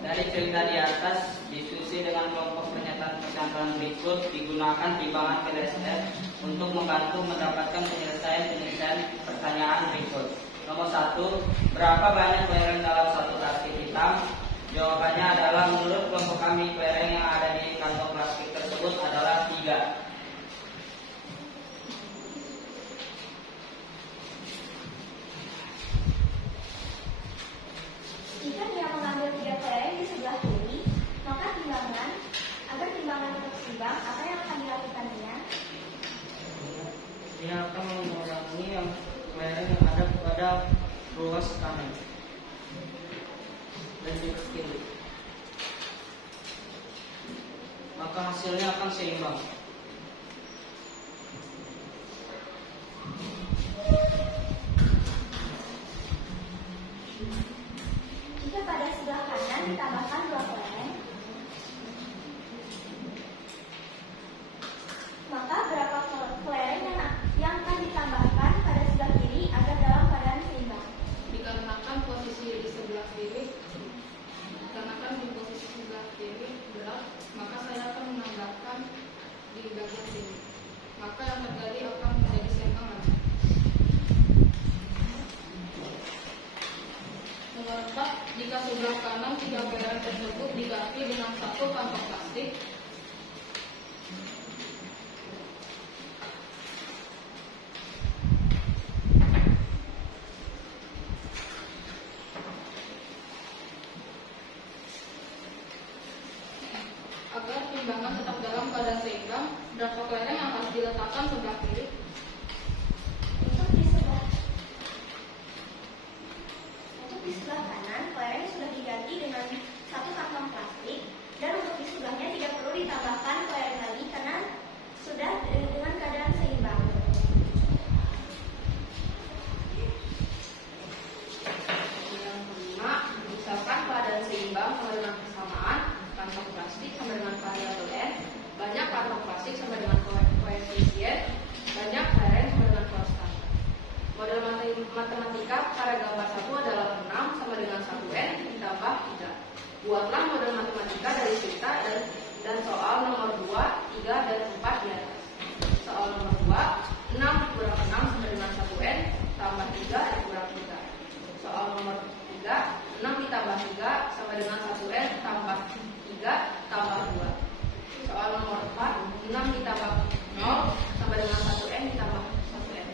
Dari cerita di atas, diskusi dengan kelompok pernyataan berikut digunakan timbangan PDSR untuk membantu mendapatkan penyelesaian pertanyaan berikut. Nomor 1, berapa banyak kelereng dalam satu plastik hitam? Jawabannya adalah menurut kelompok kami, kelereng yang ada di kantong plastik tersebut adalah 3. Jika dia mengambil 3 kelereng di sebelah kiri, maka agar timbangan tetap seimbang, apa yang akan dilakukannya? Dia akan mengurangi yang kelereng yang ada pada ruas kanan dan juga kiri. Maka hasilnya akan seimbang. Jika pada sebelah kanan ditambahkan 2 kelereng, maka berapa kelereng yang akan ditambahkan pada sebelah kiri agar dalam keadaan seimbang? Dikarenakan di posisi sebelah kiri berat, maka saya akan menambahkan di bagian sini. Maka yang terjadi akan menjadi seimbang lagi. Nomor 4, jika sebelah kanan 3 kelereng tersebut diganti dengan 1 kantong plastik, agar timbangan tetap dalam keadaan seimbang, berapa kelereng yang harus diletakkan sebelah kiri? Untuk di sebelah kanan, kelereng sudah diganti dengan 1 kantong plastik, dan untuk di sebelahnya tidak perlu ditambahkan kelereng lagi karena sudah dengan keadaan seimbang. Yang kelima, misalkan keadaan seimbang sama dengan persamaan, kantong plastik sama dengan variabel n, banyak kantong plastik sama dengan koefisien, banyak kelereng sama dengan konstanta. Model matematika pada gambar 1 adalah 6 sama dengan 1n ditambah 3. Buatlah model matematika dari cerita dan soal nomor 2, 3, dan 4 di atas. Soal nomor 2, 6 kurang 6 sama dengan 1n tambah 3 dikurang 3. Soal nomor 3, 6 ditambah 3 sama dengan 1n tambah 3 tambah 2. Soal nomor 4, 6 ditambah 0 sama dengan 1n ditambah 1n.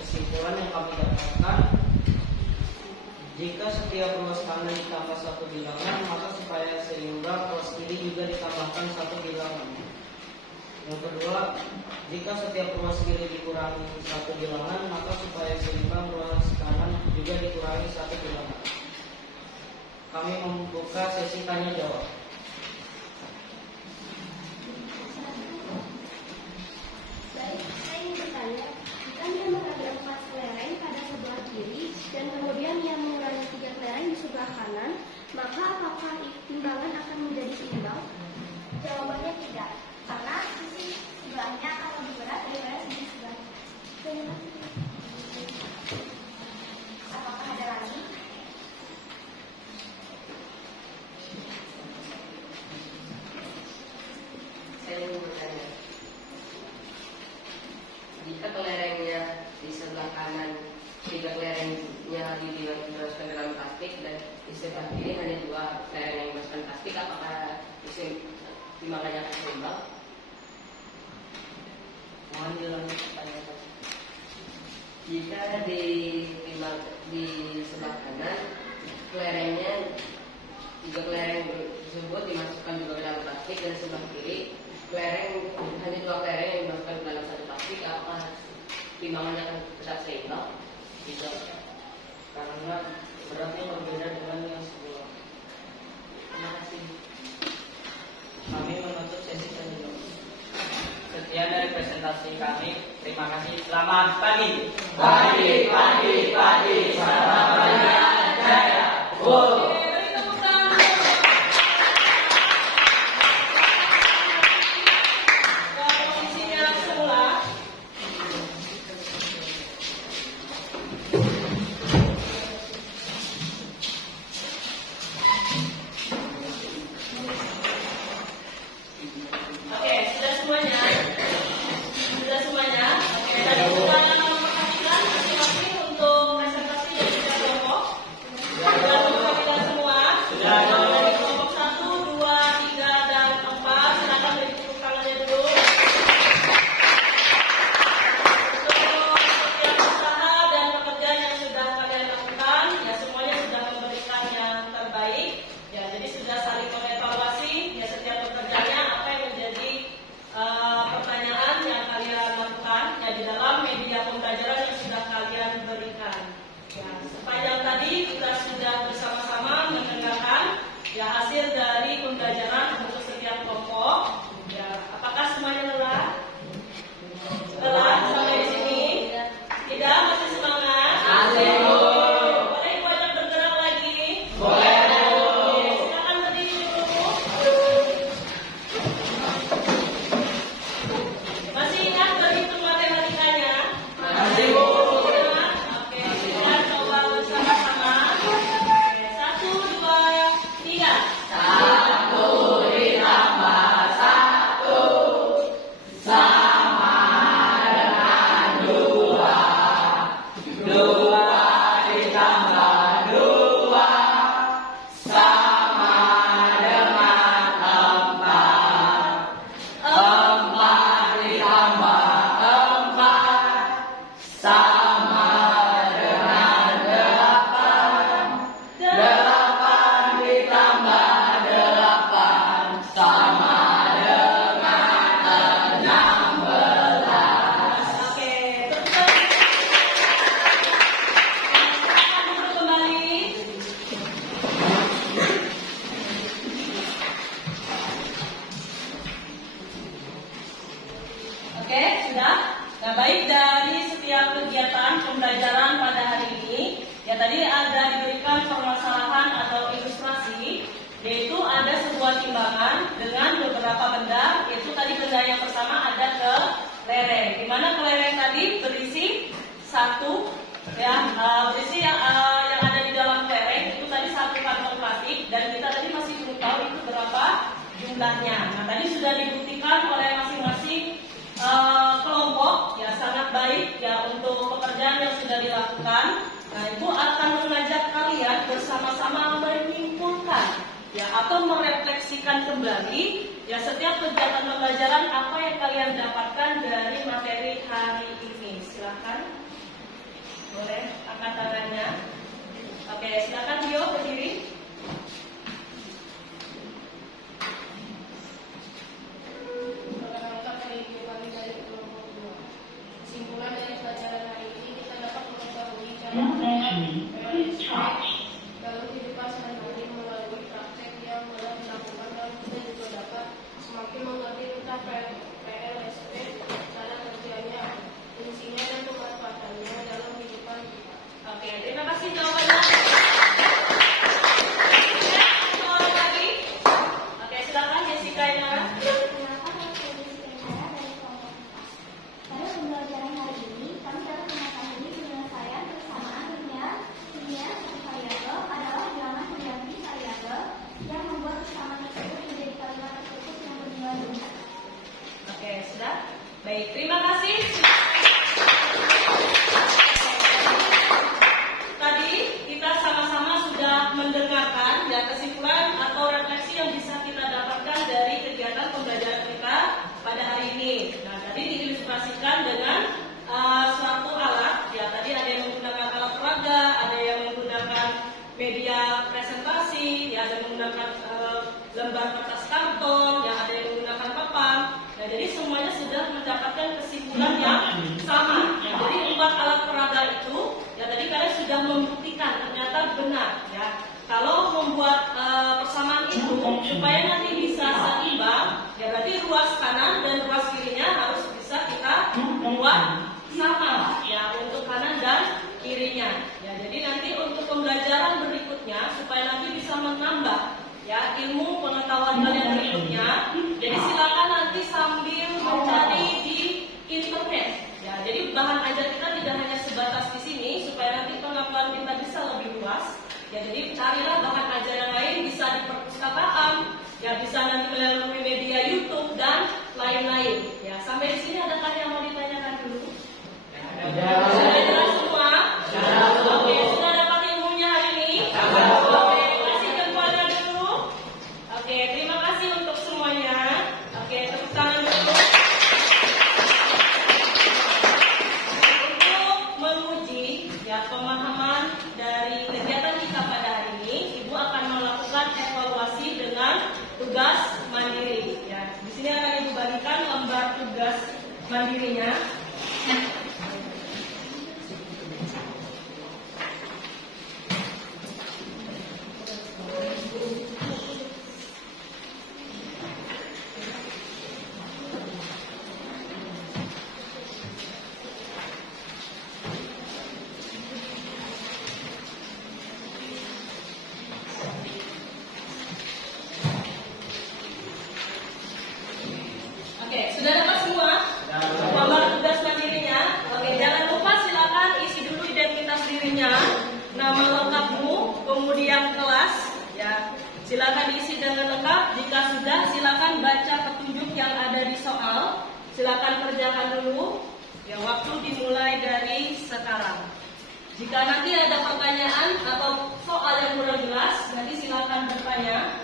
Kesimpulan yang kami dapatkan, jika setiap ruas kanan ditambah 1 bilangan, maka supaya seimbang ruas kiri juga ditambahkan 1 bilangan. Yang kedua, jika setiap ruas kiri dikurangi 1 bilangan, maka supaya seimbang ruas kanan juga dikurangi 1 bilangan. Kami membuka sesi tanya jawab. Baik, saya ingin bertanya, jika dia mengambil 4 kelereng pada sebelah kiri dan kemudian dia mengurangi 3 kelereng di sebelah kanan, maka apakah timbangan akan menjadi seimbang? Jawabannya tidak, karena sisi sebelahnya akan lebih berat daripada sisi sebelah Mohon diulangi pertanyaan. Jika di sebelah kanan kelerengnya, jika kelereng tersebut dimasukkan juga ke dalam plastik, dan sebelah kiri kelereng hanya 2 kelereng yang dimasukkan ke dalam satu plastik, apakah timbangannya akan tetap seimbang? Tidak, karena beratnya berbeda dengan yang sebelum. Terima kasih. Kami menutup sesi tanya. Sekian dari presentasi kami. Terima kasih. Selamat pagi. Pagi, selamat pagi, jaya. Beri tepuk tangan. Ke posisinya semula. Oke, sudah semuanya? Sudah semuanya? Oke, tadi kita akan memperhatikan masing-masing untuk presentasi dan juga kelompok. Sudah memperhatikan semua? Sudah. Dari kelompok 1, 2, 3, dan 4. Silakan beri tepuk tangannya dulu. Untuk setiap usaha dan pekerjaan yang sudah kalian lakukan, ya semuanya sudah memberikan yang terbaik. Ya, jadi sudah saling mengevaluasi ya setiap pekerjaannya apa yang menjadi pertanyaan yang kalian lakukan ya di dalam media pembelajaran yang sudah kalian berikan. Ya, sepanjang tadi kita sudah bersama-sama mendengarkan ya hasil dari pembelajaran untuk setiap kelompok. Ya, apakah semuanya lelah? Lelah sampai di sini? Tidak, masih semangat? Masih. Boleh banyak bergerak lagi? Boleh. Silakan berdiri dulu. Masih ingat berhitung matematikanya? Masih, Bu. Oke, kita coba bersama-sama. Oke, 1, 2, 3. 1 ditambah 1 sama dengan 2. 2 ditambah 2 sama dengan 4. 4 ditambah 4 sama dengan 8. 8 ditambah 8 sama dengan 16. Oke, terus duduk kembali. Oke, sudah. Nah, baik dari setiap kegiatan pembelajaran pada hari ini, ya tadi ada diberikan permasalahan atau ilustrasi, yaitu ada sebuah timbangan dengan beberapa benda, yaitu tadi benda yang pertama ada kelereng, di mana kelereng tadi berisi satu, ya berisi yang ada di dalam kelereng itu tadi satu kantong plastik, dan kita tadi masih belum tahu itu berapa jumlahnya. Nah, tadi sudah dibuktikan oleh masing-masing kelompok ya sangat baik ya untuk pekerjaan yang sudah dilakukan. Nah, Ibu akan mengajak kalian bersama-sama menyimpulkan ya atau merefleksikan kembali ya setiap kegiatan pembelajaran apa yang kalian dapatkan dari materi hari ini. Silakan. Boleh angkat tangannya. Oke, silakan Dio berdiri. Kesimpulan dari pelajaran hari ini kita dapat mengetahui cara dalam kehidupan sehari-hari melalui praktek yang telah dilakukan, dan kita juga dapat semakin mengerti tentang PLSP, cara kerjanya, fungsinya dan pemanfaatannya dalam kehidupan kita. Oke, terima kasih jawabannya. Soal lagi? Oke, silakan Jessica Inara. Perkenalkan, saya Jessica Inara dari kelompok 4. Pada pembelajaran hari ini, kami dapat mengetahui penyelesaian persamaan linear satu variabel adalah bilangan pengganti variabel yang membuat persamaan tersebut menjadi kalimat tertutup yang bernilai 2. Oke, sudah. Baik, terima kasih. Tadi kita sama-sama sudah mendengarkan ya kesimpulan atau refleksi yang bisa kita dapatkan dari kegiatan pembelajaran kita pada hari ini. Nah, tadi diilustrasikan mendapatkan kesimpulan yang sama. Ya, jadi 4 alat peraga itu, ya tadi kalian sudah membuktikan ternyata benar. Ya, kalau membuat persamaan itu supaya nanti bisa seimbang, ya berarti ruas kanan dan ruas kirinya harus bisa kita membuat sama. Ya, untuk kanan dan kirinya. Ya, jadi nanti untuk pembelajaran berikutnya supaya nanti bisa menambah ya ilmu pengetahuan kalian berikutnya. Jadi silakan nanti sambil mencari di internet. Ya, jadi bahan ajar kita tidak hanya sebatas di sini supaya nanti pengetahuan kita bisa lebih luas. Ya, jadi carilah bahan ajar yang lain, bisa di perpustakaan, ya bisa nanti melalui media YouTube dan lain-lain. Ya, sampai di sini adakah yang mau ditanyakan dulu? Sudah jelas semua? Oke, sudah dapat ilmunya hari ini? Oke, kasih jempolnya dulu. Oke, terima kasih untuk semuanya. Oke, tepuk tangan dulu. Untuk menguji ya pemahaman dari kegiatan kita pada hari ini, Ibu akan melakukan evaluasi dengan tugas mandiri. Ya, di sini akan Ibu bagikan lembar tugas mandirinya. Oke, sudah dapat semua? Lembar tugas mandirinya. Oke, jangan lupa silakan isi dulu identitas dirinya, nama lengkapmu, kemudian kelas. Ya, silakan diisi dengan lengkap. Jika sudah, silakan baca petunjuk yang ada di soal. Silakan kerjakan dulu. Ya, waktu dimulai dari sekarang. Jika nanti ada pertanyaan atau soal yang kurang jelas, nanti silakan bertanya.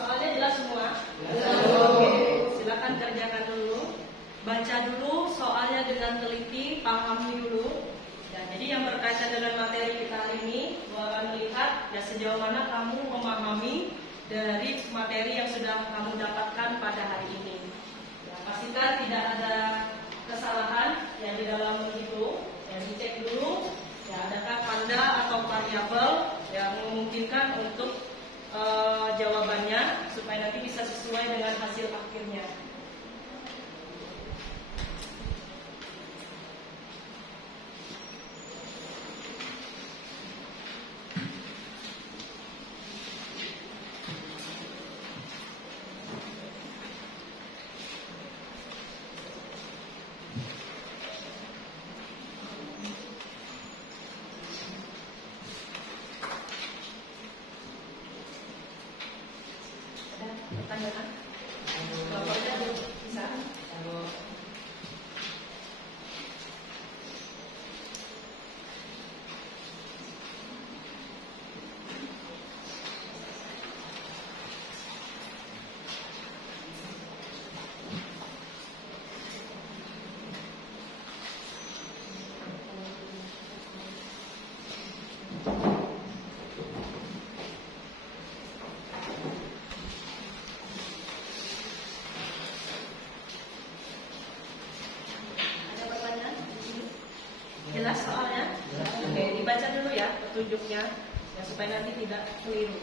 Soalnya jelas semua? Oke, silakan kerjakan dulu. Baca dulu soalnya dengan teliti, pahami dulu. Ya, jadi yang berkaitan dengan materi kita hari ini, gua akan melihat ya sejauh mana kamu memahami dari materi yang sudah kamu dapatkan pada hari ini. Ya, pastikan tidak ada kesalahan yang di dalam itu. Ya, dicek dulu. Ya, adakah tanda atau variabel yang memungkinkan untuk jawabannya supaya nanti bisa sesuai dengan hasil akhirnya. Pertanyaan? jelas soalnya? Oke, dibaca dulu ya petunjuknya, ya, supaya nanti tidak keliru.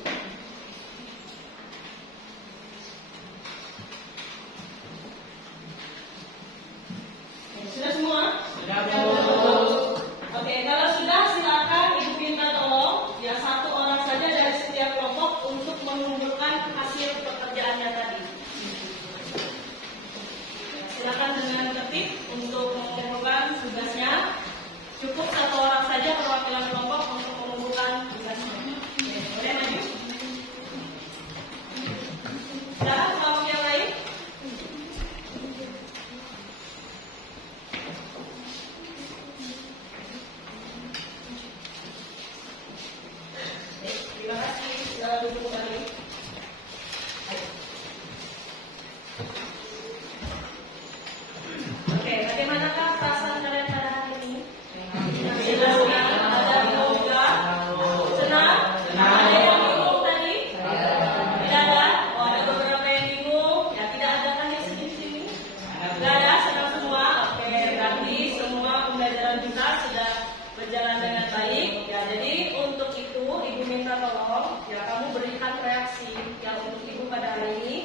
Sudah semua? Sudah, Bu. Oke, kalau sudah silakan Ibu minta tolong ya 1 orang saja dari setiap kelompok untuk mengumpulkan hasil pekerjaannya tadi. Ya, silakan dengan tertib untuk mengumpulkan tugasnya. Cukup 1 orang saja perwakilan kelompok untuk mengumpulkan tugasnya. Oke, boleh maju? Sudah kelompok yang lain? Terima kasih. Selamat duduk kembali. Oke, bagaimanakah perasaan kalian pada hari ini? Senang? Ada yoga? Senang? Ada yang bingung tadi? Tidak ada? Oh, ada beberapa yang bingung. Ya, tidak ada kan yang sedih di sini? Tidak ada? Senang semua? Oke, berarti semua pembelajaran kita sudah berjalan dengan baik. Ya, jadi untuk itu Ibu minta tolong ya kamu berikan reaksi yang untuk Ibu pada hari ini.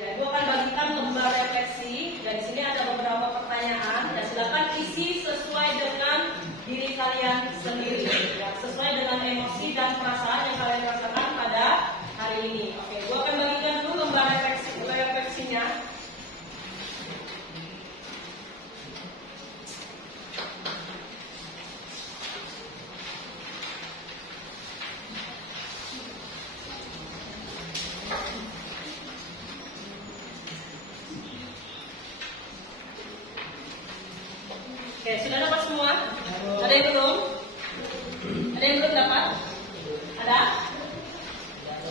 Ya, Ibu akan bagikan lembar refleksi. Dan di sini ada beberapa pertanyaan. Ya, silakan isi sesuai dengan diri kalian sendiri. Ya, sesuai dengan emosi dan perasaan yang kalian rasakan pada hari ini. Oke, Ibu akan bagikan dulu lembar refleksinya. Oke, sudah dapat semua? Ada yang belum? Ada yang belum dapat? Ada?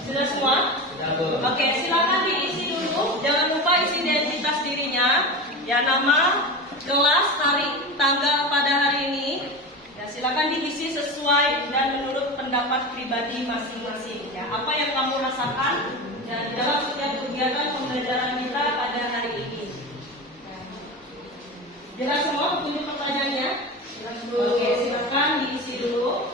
Sudah semua? Oke, silakan diisi dulu. Jangan lupa isi identitas dirinya, ya, nama, kelas, hari, tanggal pada hari ini. Ya, silakan diisi sesuai dan menurut pendapat pribadi masing-masing. Ya, apa yang kamu rasakan ya, di dalam setiap kegiatan pembelajaran kita pada hari ini. Jelas semua petunjuk pertanyaannya? Oke, silakan diisi dulu.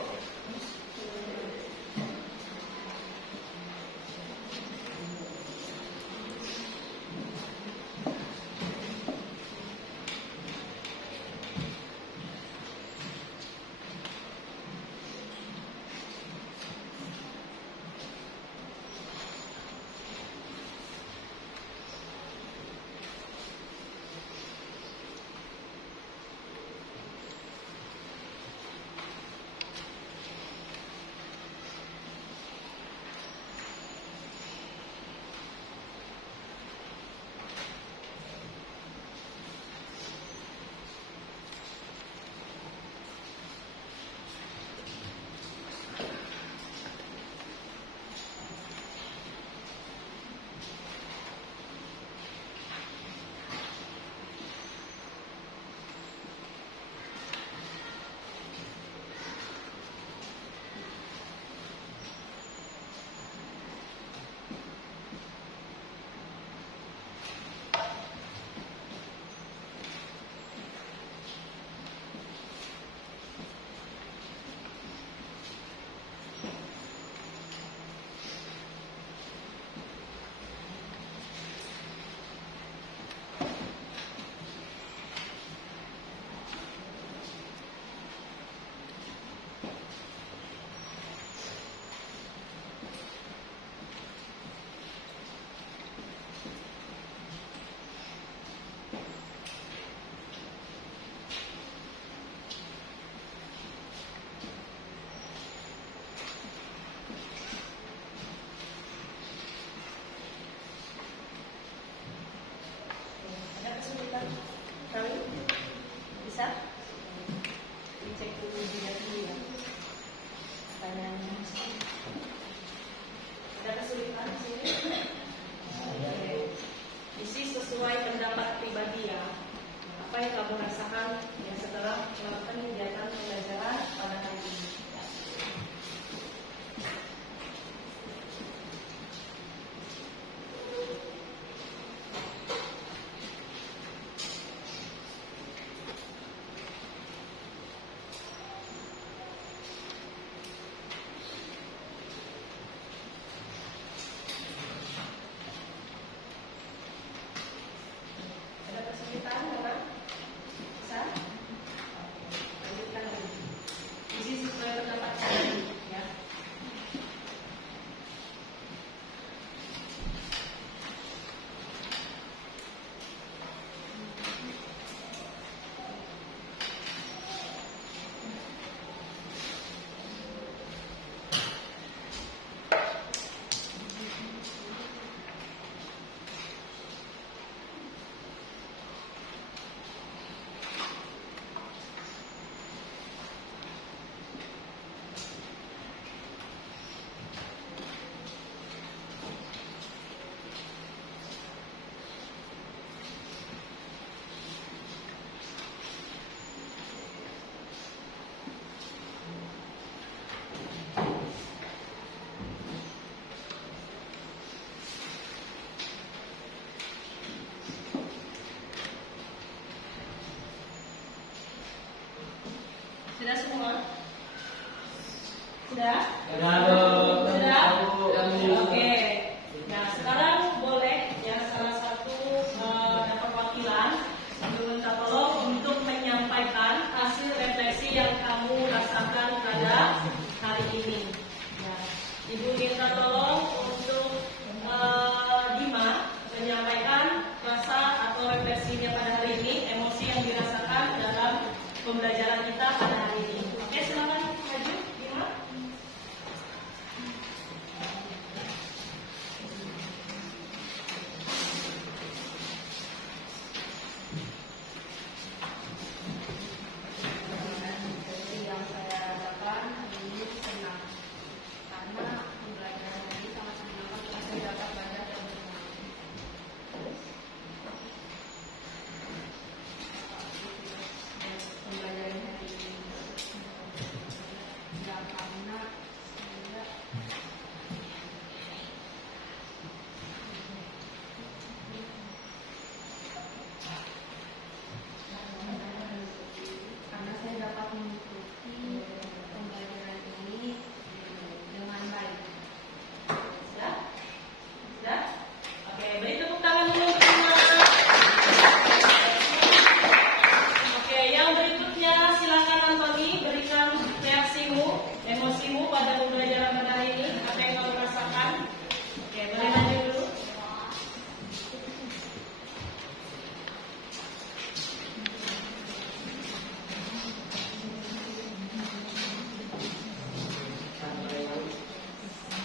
Sudah? Sudah, Bu. Sudah? Sudah. Oke. Nah, sekarang boleh ya salah satu perwakilan sambil minta tolong untuk menyampaikan hasil refleksi yang kamu rasakan pada hari ini. Nah, Ibu minta tolong untuk Dima menyampaikan rasa atau refleksinya pada hari ini, emosi yang dirasakan dalam pembelajaran kita pada hari ini. Oke, silakan maju, Dima. Seperti yang saya rasakan hari ini senang karena pembelajaran ini sangat menyenangkan karena saya dapat belajar dan bermain. Pembelajaran hari ini ya karena saya karena saya dapat mengikuti pembelajaran ini dengan baik. Sudah? Sudah? Oke, beri tepuk tangan dulu untuk semua. Oke, yang berikutnya silakan Antoni berikan reaksimu, emosimu pada pembelajaran pada hari ini. Apa yang kamu rasakan? Oke, boleh maju dulu.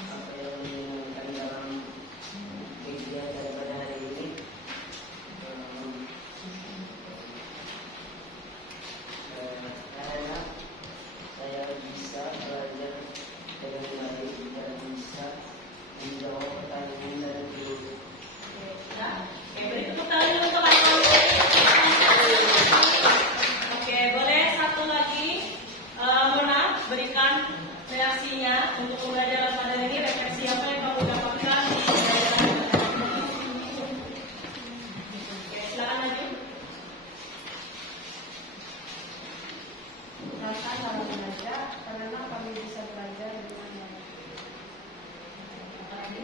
Apa yang menyenangkan dalam kegiatan pada hari ini karena saya bisa belajar dengan baik dan bisa menjawab pertanyaan dari guru. Oke, sudah? Oke, beri tepuk tangan dulu untuk Antoni. Oke, boleh satu lagi. Mona, berikan reaksinya untuk pembelajaran pada hari ini. Refleksi apa yang kamu dapatkan di pembelajaran pada hari ini? Oke, silakan maju. Rasa dalam belajar karena kami bisa belajar dengan baik. Apa lagi?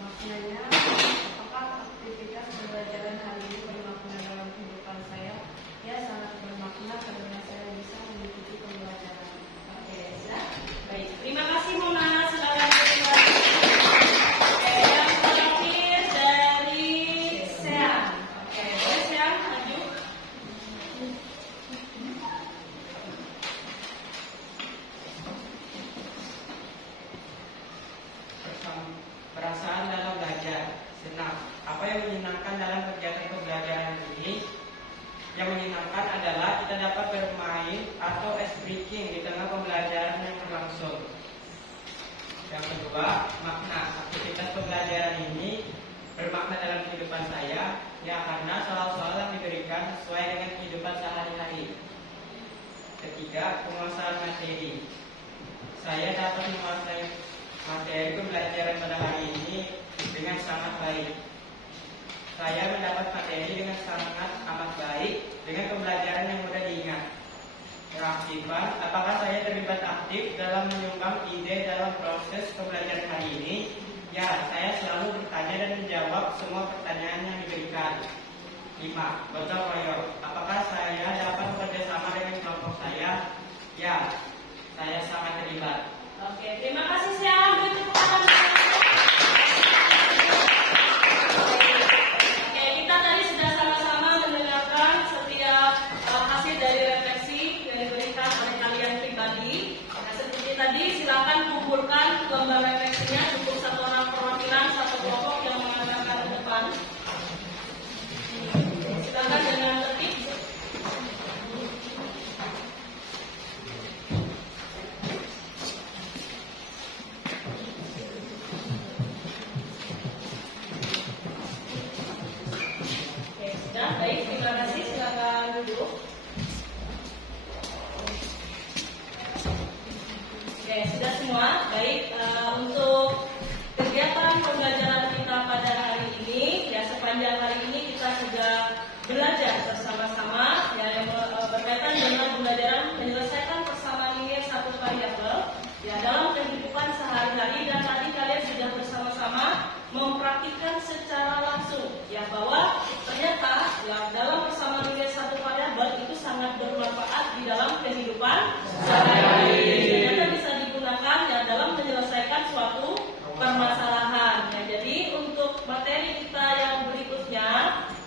Maknanya, apakah aktivitas pembelajaran hari ini bermakna dalam kehidupan saya? Ya, sangat bermakna karena saya bisa mengikuti pembelajaran. Oke, sudah. Baik, terima kasih Mona. Silakan berikan. Oke, yang terakhir dari Sean. Oke, boleh Sean maju. Perasaan dalam belajar senang. Apa yang menyenangkan dalam kegiatan pembelajaran ini? Yang menyenangkan adalah kita dapat bermain atau ice breaking di tengah pembelajaran yang berlangsung. Yang kedua, makna aktivitas pembelajaran ini bermakna dalam kehidupan saya, ya karena soal-soal yang diberikan sesuai dengan kehidupan sehari-hari. Ketiga, penguasaan materi. Saya dapat menguasai materi pembelajaran pada hari ini dengan sangat baik. Saya mendapat materi dengan sangat amat baik dengan pembelajaran yang mudah diingat. Keaktifan, apakah saya terlibat aktif dalam menyumbang ide dalam proses pembelajaran hari ini? Ya, saya selalu bertanya dan menjawab semua pertanyaan yang diberikan. 5. Gotong royong, apakah saya dapat bekerja sama dengan kelompok saya? Ya, saya sangat terlibat. Oke, terima kasih Sean. Beri tepuk tangan. Oke, kita tadi sudah sama-sama mendengarkan setiap hasil dari refleksi yang diberikan oleh kalian pribadi. Nah, seperti tadi, silakan kumpulkan gambar refleksinya untuk satu orang perwakilan satu kelompok yang mengantarkan ke depan. Silakan dengan tertib. Oke, sudah baik. Terima kasih. Silakan duduk. Oke, sudah semua. Baik, untuk kegiatan pembelajaran kita pada hari ini, ya sepanjang hari ini kita sudah belajar bersama-sama ya, yang berkaitan secara langsung ya bahwa ternyata ya dalam persamaan nilai satu variabel itu sangat bermanfaat di dalam kehidupan sehari-hari. Ternyata bisa digunakan ya dalam menyelesaikan suatu permasalahan. Ya, jadi untuk materi kita yang berikutnya,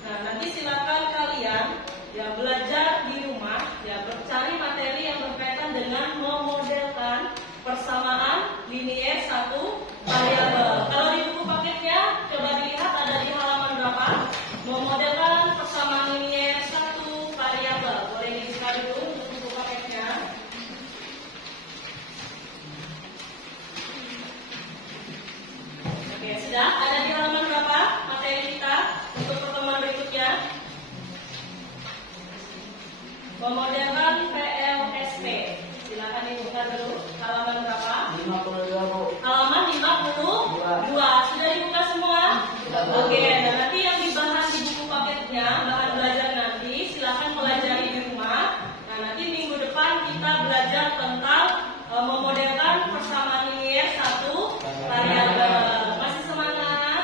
nah nanti silakan kalian ya belajar di rumah ya mencari materi yang berkaitan dengan memodelkan persamaan linier satu variabel. Kalau di buku paketnya coba dilihat ada di halaman berapa? Memodelkan persamaan linier satu variabel. Boleh dibuka dulu untuk buku paketnya. Oke, sudah ada di halaman berapa materi kita untuk pertemuan berikutnya? Memodelkan PLSP. Silakan dibuka dulu. Halaman berapa? 52, Bu. Halaman 52. Sudah dibuka semua? Oke, dan nanti yang dibahas di buku paketnya, bahan belajar nanti, silakan pelajari di rumah. Nah, nanti minggu depan kita belajar tentang memodelkan persamaan linier satu variabel. Masih semangat?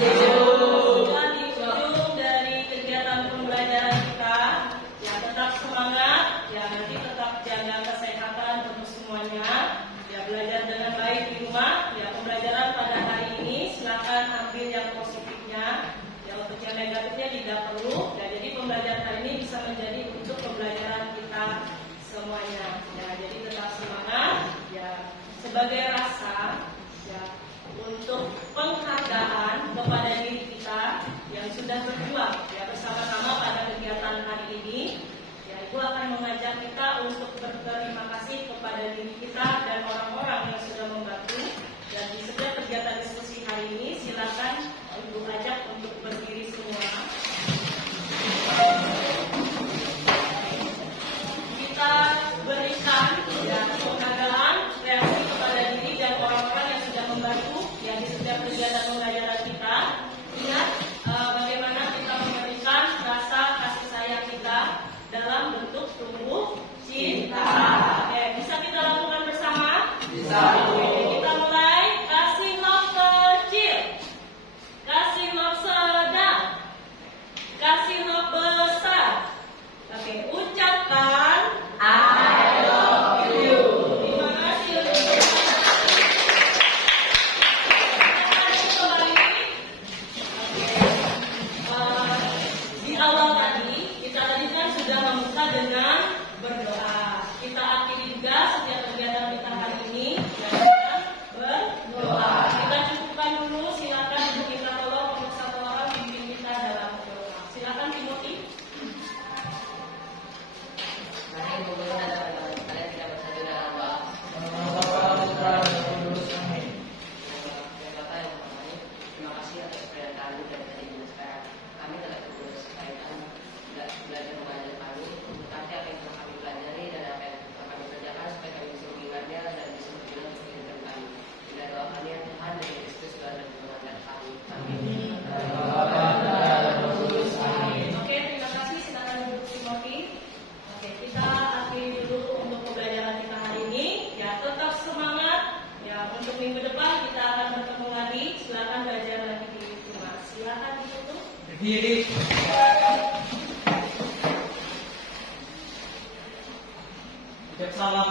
Sudah di ujung dari kegiatan pembelajaran kita. Ya, tetap semangat. Ya, nanti tetap jaga kesehatan untuk semuanya. Ya, belajar dengan baik di rumah. Ya, pembelajaran pada hari ini silakan ambil yang positifnya. Ya, untuk yang negatifnya tidak perlu. Ya, jadi pembelajaran hari ini bisa menjadi untuk pembelajaran kita semuanya. Ya, jadi tetap semangat. Ya, sebagai rasa ya untuk penghargaan kepada diri kita yang sudah berjuang ya bersama-sama pada kegiatan hari ini. Ya, Ibu akan mengajak kita untuk berterima kasih kepada diri kita dan orang-orang yang sudah membantu. Dan di setiap kegiatan diskusi hari ini, silakan Ibu ajak untuk berdiri semua. Kita berikan ya penghargaan reaksi kepada diri dan orang-orang yang sudah membantu ya di setiap kegiatan pembelajaran kita. Ingat bagaimana kita memberikan rasa kasih sayang kita dalam bentuk tumbuh cinta. Oke, bisa kita lakukan bersama? Bisa. Oke, kita mulai. Kasih love kecil, kasih love sedang, kasih love besar. Oke, ucapkan I love you. Terima kasih untuk di awal tadi kita kan sudah membuka dengan berdoa. Kita akhiri juga setiap kegiatan kita hari ini dengan berdoa. Kita cukupkan dulu. Silakan ibu kita tolong untuk satu orang pimpin kita dalam berdoa. Silakan Timothy. Mari kumpulkan teman-teman kalian tidak bersatu dalam doa. Bapak Putra dan Kudus, amin. Bapak yang menghormati, terima kasih atas perhatian dari tadi hingga sekarang. Kami telah berguna sekalian belajar mengajar kami, berkati apa yang telah kami pelajari dan apa yang telah kami kerjakan supaya kami bisa mengingatnya dan bisa berguna untuk kehidupan kami. Bila doa kami ya Tuhan dari Kristus Tuhan dan Tuhan kami. Amin. Oke, terima kasih. Silakan duduk Timothy. Oke, kita akhiri dulu untuk pembelajaran kita hari ini. Ya, tetap semangat. Ya, untuk minggu depan kita akan bertemu lagi. Silakan belajar lagi di rumah. Silakan ditutup. Berdiri. Ucap salam.